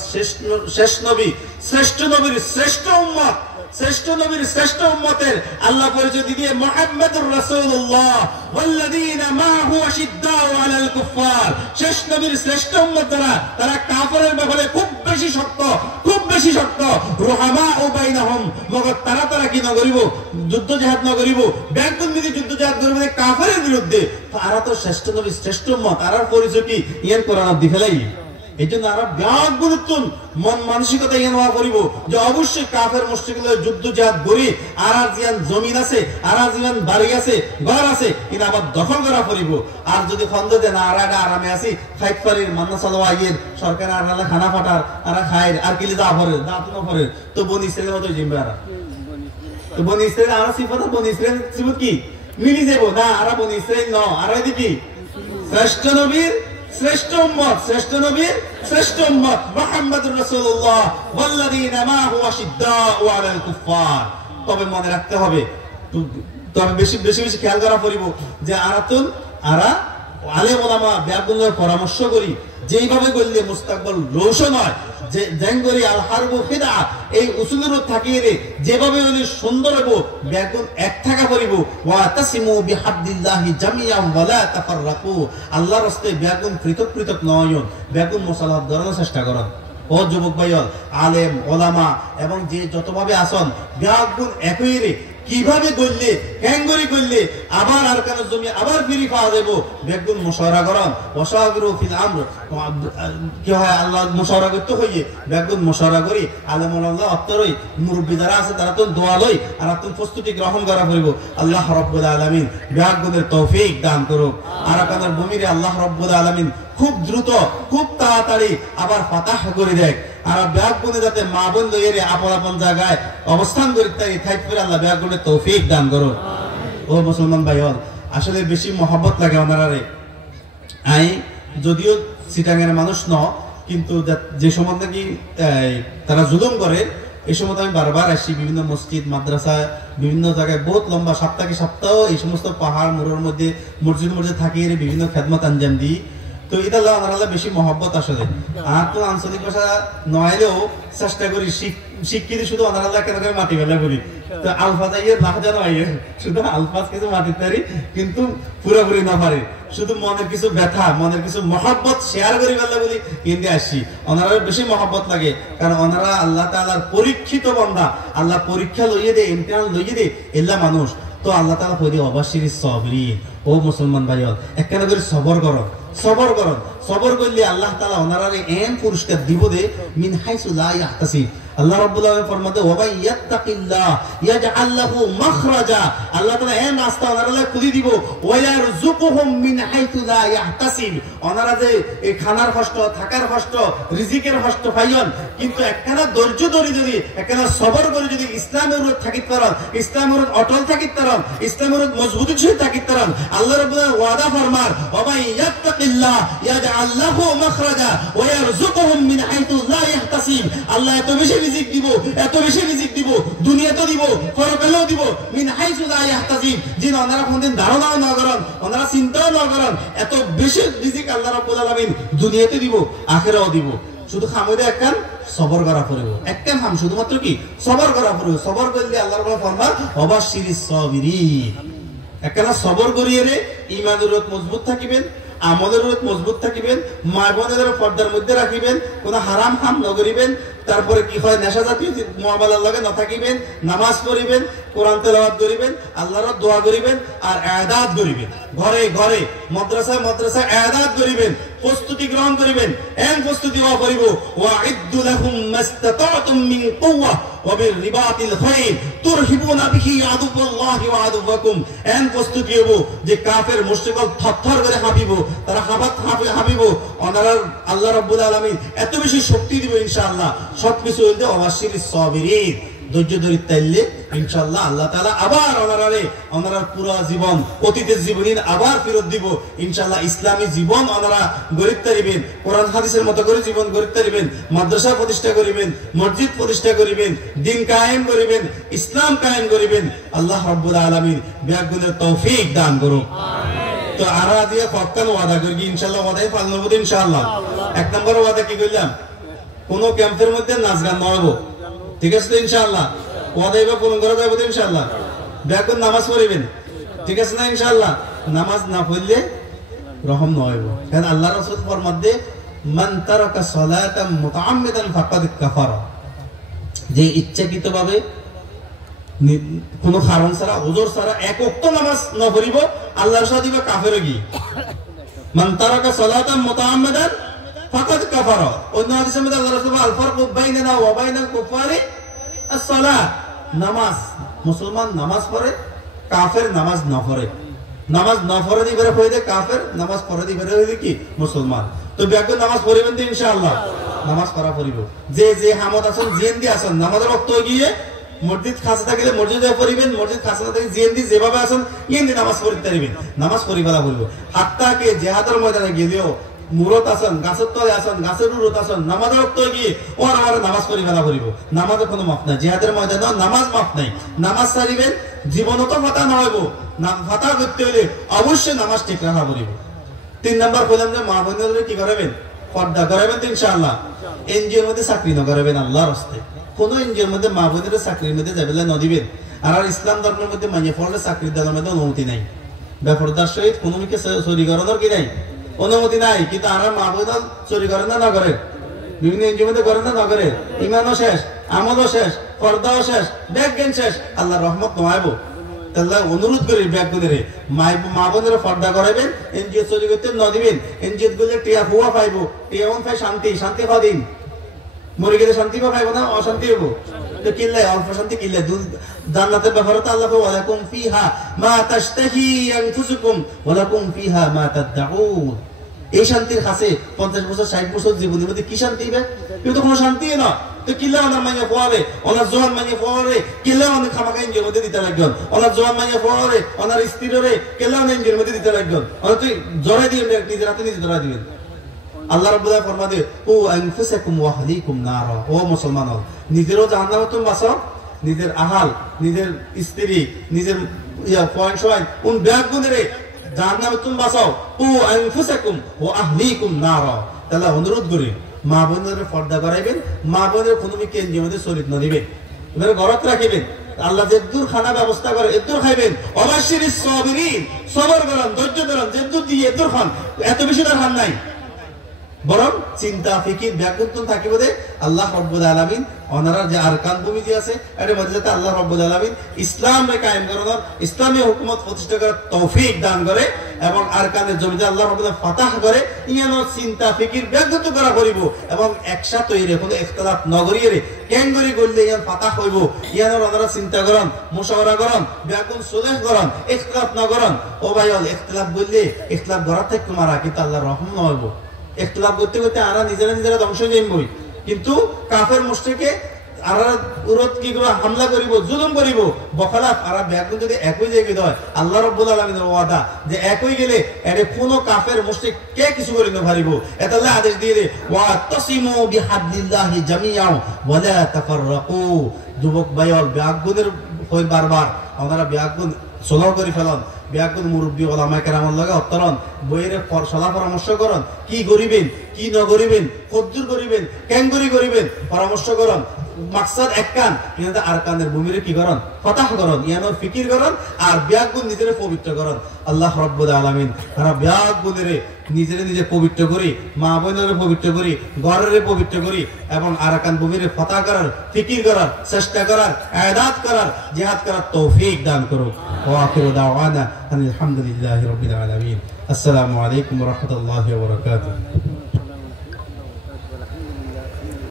শেষ নবী শ্রেষ্ঠ নবীর শ্রেষ্ঠ উম্মত শ্রেষ্ঠ নবীর শ্রেষ্ঠ উম্মতের আল্লাহ পরিচয় দিয়ে মুহাম্মাদুর রাসূলুল্লাহ ওয়াল্লাযীনা মাহু আশিদ্দাউ আলাল কুফার শেষ নবীর শ্রেষ্ঠ উম্মত তারা কাফেরের ব্যাপারে খুব বেশি শক্ত রুহামাউ বাইনাহুম মগর তারা কি না করিব যুদ্ধ জিহাদ না করিব ব্যাগুন যদি যুদ্ধ জিহাদ করবে কাফেরের বিরুদ্ধে তারা তো শ্রেষ্ঠ নবীর শ্রেষ্ঠ উম্মত আর পরিচয় কি ইয়ান কোরআন দি ফেলাই এই জন্য আমরা ব্যাগুন মন মানসিকতা ইয়ান হওয়া করিব যে অবশ্যই কাফের মুশরিকদের যুদ্ধ জিহাদ করি আর জিয়ান জমিন আছে আর জিয়ান বাড়ি আছে ঘর আছে ইনা আবার দখল করা করিব আর যদি খন্দ দেন আর এটা আরামে আছি খাইত পারির মান্না সালওয়া আইয়ের সরকার আর খানা ফাটার আর খায় আর কিলি দা ভরে দাঁত না ভরে তো বনি ইসরাইলের মতো জিম্বারা তো বনি ইসরাইল আর সিফাত বনি ইসরাইল সিফাত কি মিলি যাব না আর বনি ইসরাইল ন আর এদি কি শ্রেষ্ঠ নবীর শ্রেষ্ঠ উম্মত শ্রেষ্ঠ নবীর শ্রেষ্ঠ উম্মত মুহাম্মাদুর রাসূলুল্লাহ ওয়াল্লাযীনা মাহু আশিদ্দাউ আলাল কুফার তবে মনে রাখতে হবে তবে বেশি খেয়াল করা পড়িব যে আরা আলেম ওলামা ব্যাগুনের পরামর্শ করি যেইভাবে করলে মুস্তাকবাল রোশন হয় যে জাঙ্গরি আল হারবু খিদা এই উসুলের থাকিয়ে রে যেভাবে হলে সুন্দর হবো ব্যাগুন এক থাকা পড়িব ওয়া তাসিমু বিহাবদিল্লাহি জামিআন ওয়া লা তাফাররাকু আল্লাহর রাস্তায় ব্যাগুন পৃথক নয় ব্যাগুন মুসালাহ ধরার চেষ্টা করুন ও যুবক ভাইল আলেম ওলামা এবং যে যতভাবে আসন ব্যাগুন একই রে কিভাবে করলে ক্যাঙ্গরি করলে আবার আরকানুল জমি আবার ফিরি পাওয়া যাবো বেগুন মুশাওয়ারা করন ওয়াশাবিরু ফিল আমর কি হয় আল্লাহ মুশাওয়ারা করতে হইয়ে বেগুন মুশাওয়ারা করি আলেমুল আল্লাহ অত্তরই মুরব্বি যারা আছে তারা তো দোয়া লই আর আপনি প্রস্তুতি গ্রহণ করা হইব আল্লাহ রাব্বুল আলামিন বেগুনের তৌফিক দান করুক আরকানুল ভূমিরে আল্লাহ রাব্বুল আলামিন খুব দ্রুত খুব তাড়াতাড়ি আবার ফাতাহ করে দেয় আর বেগুনে যাতে মা বোন লইয়ে আপন আপন জায়গায় অবস্থান করি তাই থাইত করে আল্লাহ বেগুনের তৌফিক দান করুক ও মুসলমান ভাই হল আসলে বেশি মহব্বত লাগে ওনারে আই যদিও চিটাঙ্গের মানুষ ন কিন্তু যে সময় নাকি তারা জুলুম করে এই সময় আমি বারবার আসি বিভিন্ন মসজিদ মাদ্রাসা বিভিন্ন জায়গায় বহুত লম্বা সপ্তাহে সপ্তাহ এই সমস্ত পাহাড় মোড়ের মধ্যে মসজিদ থাকি বিভিন্ন খেদমত আঞ্জাম দিই তো এটা আল্লাহ বেশি মহব্বত আসলে আর তো আঞ্চলিক ভাষা নয়লেও চেষ্টা করি শিক্ষিত শুধু আল্লাহ কেন করে মাটি বেলা বলি তো আলফাজ আইয়ে লাখ জানো আইয়ে শুধু আলফাজ কিছু মাটি পারি কিন্তু পুরোপুরি না পারি শুধু মনের কিছু ব্যথা মনের কিছু মহব্বত শেয়ার করি বেলা বলি কিন্তু আসি ওনারা বেশি মহব্বত লাগে কারণ ওনারা আল্লাহ তাআলার পরীক্ষিত বান্দা আল্লাহ পরীক্ষা লইয়ে দেয় ইমতিহান লইয়ে দেয় এলা মানুষ তো আল্লাহ তাআলা কই দিয়ে অবশ্যই সবরিন ও মুসলমান ভাইও একখানা করে সবর করো সবর করলে আল্লাহ তাআলা ওনারে এম পুরস্কার দিব দে মিন হাইসু লা ইয়াহতাসিব আল্লাহ রাব্বুল আলামিন ফরমাতে ওয়া মান ইয়াত্তাকিল্লাহ ইয়াজআল লাহু মাখরাজা আল্লাহ তাআলা এম রাস্তা ওনারে খুলে দিব ওয়া ইয়ারযুকুহুম মিন হাইসু লা ইয়াহতাসিব ওনারা যে এই খানার কষ্ট থাকার কষ্ট রিজিকের কষ্ট পাইয়ন কিন্তু একখানা ধৈর্য ধরে যদি একখানা সবর করে যদি ইসলামের উপর থাকিত পারেন ইসলামের উপর অটল থাকিত পারেন ইসলামের উপর মজবুতি সহিত থাকিত পারেন আল্লাহ রাব্বুল আলামিন ওয়াদা ফরমান ওয়া মান ইয়াত্তাকিল্লাহ ইয়াজআল লাহু মাখরাজা ওয়া ইয়ারযুকুহুম মিন হাইসু লা ইয়াহতাসিব আল্লাহ এত বেশি রিজিক দিব দুনিয়াতেও দিব পরকালেও দিব মিন হাইসু লা ইয়াহতাসিব জিন ওনারা কোনদিন ধারণাও না করেন ওনারা চিন্তাও না করেন এত বেশি রিজিক আল্লাহ রাব্বুল আলামিন দুনিয়াতে দিব আখিরাতেও দিব শুধু খামদে একখান সবর করা পড়বে একখান হাম শুধুমাত্র কি সবর করা পড়বে সবর করলে আল্লাহর বড় ফরমান অবাশশিরিস সাবিরিন একখানা সবর করিয়ে রে ঈমানের উপর মজবুত থাকিবেন আমলের উপর মজবুত থাকিবেন মা বোনেদের পর্দার মধ্যে রাখিবেন কোন হারাম হাম ন করিবেন তারপরে কি হয় নেশা জাতীয় মুআমালার লগে না থাকিবেন নামাজ পড়িবেন কোরআন তেলাওয়াত করিবেন আল্লাহর দোয়া করিবেন আর ইবাদত করিবেন ঘরে ঘরে মাদ্রাসায় ইবাদত করিবেন প্রস্তুতি গ্রহণ করিবেন এম প্রস্তুতি ওয়া করিব ওয়া ইদ্দু লাহুম মাস্তাতাতুম মিন কুওয়া ওয়া বিরিবাতিল খাইল তুরহিবুনা বিহি আদুল্লাহি ওয়া আদুওয়াকুম এম প্রস্তুতি হবো যে কাফের মুশরিকল থরথর করে হাঁপিব তারা হাঁপিব ওনারা আল্লাহ রাব্বুল আলামিন এত বেশি শক্তি দিব ইনশাআল্লাহ সবকিছু হইতে অবাশশিরিস সাবিরিন ধৈর্য ধরে তাইলে ইনশাআল্লাহ আল্লাহ তাআলা আবার ওনারা পুরো জীবন অতীতের জীবনী আবার ফেরত দিব ইনশাআল্লাহ ইসলামী জীবন ওনারা গড়িতে পারিবেন কোরআন হাদিসের মতো করে জীবন গড়িতে পারিবেন মাদ্রাসা প্রতিষ্ঠা করিবেন মসজিদ প্রতিষ্ঠা করিবেন দ্বীন কায়েম করিবেন ইসলাম কায়েম করিবেন আল্লাহ রাব্বুল আলামিন বিয়াগুনের তৌফিক দান করুন আমিন তো আরা দিয়ে ফক্কান ওয়াদা করি ইনশাআল্লাহ ওয়াদাই পালন করব ইনশাআল্লাহ এক নম্বর ওয়াদা কি কইলাম কোন ক্যাম্পের মধ্যে নাচ গান নড়বো ঠিক আছে ইনশাআল্লাহ ওয়াদা এবার পূরণ করা যাবে তো ইনশাআল্লাহ বেকুন নামাজ পড়িবেন ঠিক আছে না ইনশাআল্লাহ নামাজ না পড়লে রহম নয়ব কারণ আল্লাহর রাসূল ফরমাতে মান তারাকা সালাতান মুতাআম্মিদান ফাকাদ কাফারা যে ইচ্ছাকৃতভাবে কোন কারণ ছাড়া ওজর ছাড়া এক ওয়াক্ত নামাজ না পড়িব আল্লাহর সাথে দিবা কাফের কি মান তারাকা সালাতান মুতাআম্মিদান ফাকাদ কাফারা অন্য হাদিসের মধ্যে আল্লাহ রাসূল আল ফারকু বাইনানা ওয়া বাইনাল কুফারি as-সালাত নামাজ মুসলমান নামাজ পড়ে কাফের নামাজ না পড়ে নামাজ না পড়ে দিবেরে কইতে কাফের নামাজ পড়ে দিবেরে হইছে কি মুসলমান তো ব্যাগ নামাজ পড়িবেন তো ইনশাআল্লাহ নামাজ পড়া পড়িব যে হামত আছেন জিন্দি আছেন নামাজের ওয়াক্ত গিয়ে মসজিদ খাসা থাকলে মসজিদে পড়িবেন মসজিদ খাসা না থাকলে জিন্দি যেভাবে আছেন ইন্দি নামাজ পড়তে পারিবেন নামাজ পড়িবেলা বলবো হাত্তাকে জিহাদের ময়দানে গেলেও মুরত আসন গাছের তলে আসন গাছের উরত আসন নামাজের ওয়াক্ত গিয়ে ওর আমার নামাজ পড়িবেলা করিব নামাজের কোনো মাপ নাই জিহাদের ময়দানে নামাজ মাপ নাই নামাজ ছাড়িবেন জীবনও তো ফাতা না হইব না ফাতা করতে হলে অবশ্যই নামাজ ঠিক রাখা পড়িব 3 নাম্বার কইলাম যে মা বোনদের কি করাবেন পর্দা করাবেন তো ইনশাআল্লাহ এনজিওর মধ্যে চাকরি না করাবেন আল্লাহর রাস্তায় কোন এনজিওর মধ্যে মা বোনদের চাকরির মধ্যে যাবেলা না দিবেন আর ইসলাম ধর্মের মধ্যে মাইয়া ফলে চাকরি দেওয়ার মধ্যে অনুমতি নাই বেপরদার সহিত কোনো মিকে চুরি করানোর কি নাই অনুমতি নাই কিন্তু আর মা বোন চুরি করে না করে বিভিন্ন এনজিওর মধ্যে করে না করে ইমানও শেষ আমলও শেষ পর্দাও শেষ ব্যাগ জ্ঞান শেষ আল্লাহর রহমত নয়াবো তাহলে অনুরোধ করি ব্যাগুনের মা বোনের পর্দা করাবেন, এনজিও চলে করতে ন দিবেন, এনজিও গুলো টিয়া হুয়া পাইবো, টিয়া পাই শান্তি, শান্তি খাদিন মরে গেলে শান্তি পাইবো না, অশান্তি হবো। তো কিল্লাই অল্প শান্তি কিল্লাই জান্নাতের ব্যাপারে তো আল্লাহ ওয়ালাকুম ফিহা মা তাশতাহি আনফুসুকুম ওয়ালাকুম ফিহা মা তাদউন। এই শান্তির কাছে 50 বছর 60 বছর জীবনের মধ্যে কি শান্তি হবে? কিন্তু কোনো শান্তি না। তো কিল্লা ওনার মাইয়া ফোয়ারে, ওনার জোয়ান মাইয়া ফোয়ারে, কিল্লা অনেক খামাকা ইঞ্জের মধ্যে দিতে লাগবেন, ওনার জোয়ান মাইয়া ফোয়ারে, ওনার স্ত্রীরে কিল্লা অনেক ইঞ্জের মধ্যে দিতে লাগবেন, ওনার তুই জড়াই দিবেন, নিজের হাতে নিজে জড়াই দিবেন। আল্লাহ রাব্বুল আলামিন ফরমাতে ও আনফুসাকুম ওয়া আহলিকুম নারা, ও মুসলমান নিজেরও জাহান্নামে তুমি বাঁচাও, নিজের আহাল, নিজের স্ত্রী, নিজের পয়েন্ট সয় কোন ব্যাগুনেরে জাহান্নামে তুমি বাঁচাও। ও আনফুসাকুম ওয়া আহলিকুম নারা। তাহলে অনুরোধ করি মা বোনের পর্দা করাইবেন, মা বোনের কোনো কেন্দ্রের মধ্যে শরীর না দিবেন, এবারে ঘরত রাখিবেন। আল্লাহ যেদুর খানা ব্যবস্থা করে এদুর খাইবেন। অবশ্যই সাবিরিন, সবর করেন, ধৈর্য ধরেন, যেদুর দিয়ে এদুর খান, এত বেশি তার খান নাই, বরং চিন্তা ফিকির ব্যাকুন্তন থাকিব দে। আল্লাহ রব্বুল আলামিন ওনারা যে আরকান ভূমিতে আছে এর মধ্যে যাতে আল্লাহ রব্বুল আলামিন ইসলামে কায়েম করার, ইসলামী হুকুমত প্রতিষ্ঠা করার তৌফিক দান করে এবং আরকানের জমিতে আল্লাহ রব্বুল ফাতাহ করে ইয়ানো চিন্তা ফিকির ব্যাকুন্ত করা করিব এবং একসাথে তৈরি কোনো ইখতিলাফ নগরীরে ক্যাঙ্গরি গললে ইয়ান ফাতাহ হইব। ইয়ানো ওনারা চিন্তা করেন, মুশাওয়ারা করেন, ব্যাকুন সুলেহ করেন, ইখতিলাফ না করেন। ও ভাইল ইখতিলাফ বললে ইখতিলাফ করার থেকে তোমার কিন্তু আল্লাহর রহম না হইব। ইখতিলাফ করতে করতে আমরা নিজেরা ধ্বংস হয়ে যাইবই। কিন্তু কাফের মুশরিকে আর উরত কি করে হামলা করিব, জুলুম করিব, বখালাফ আর ব্যাগুন যদি একই জায়গায় হয় আল্লাহ রাব্বুল আলামিনের ওয়াদা যে একই গেলে এরে কোনো কাফের মুশরিক কে কিছু করি না পারিব। এটা আল্লাহ আদেশ দিয়ে দে ওয়া তাসিমু বিহাবলিল্লাহি জামিআন ওয়া লা তাফাররাকু। যুবক ভাইল ব্যাগুনের কই বারবার ওনারা ব্যাগুন সলাহ করে ফেলন, ব্যাগুন মুরব্বী ওলামায়ে কেরামের লগে অত্তরণ বইয়ের সলাহ পরামর্শ করন, কি করিবেন কি ন করিবেন, কদ্দুর করিবেন, ক্যাঙ্গরি করিবেন পরামর্শ করন। মাকসাদ একখান, কিন্তু আরকানের ভূমিরে কি করন? ফাতাহ করন, ইয়ানোর ফিকির করন আর ব্যাগুন নিজের পবিত্র করন। আল্লাহ রাব্বুল আলামিন তারা ব্যাগুনের নিজে পবিত্র করি, মা বোনের পবিত্র করি, ঘরের পবিত্র করি এবং আরকান ভূমিরে ফাতাহ করার, ফিকির করার, চেষ্টা করার, ইবাদত করার, জিহাদ করার তৌফিক দান করুক। ওয়া আখিরু দাওয়ানা আলহামদুলিল্লাহি রাব্বিল আলামিন। আসসালামু আলাইকুম ওয়া রাহমাতুল্লাহি ওয়া বারাকাতুহু।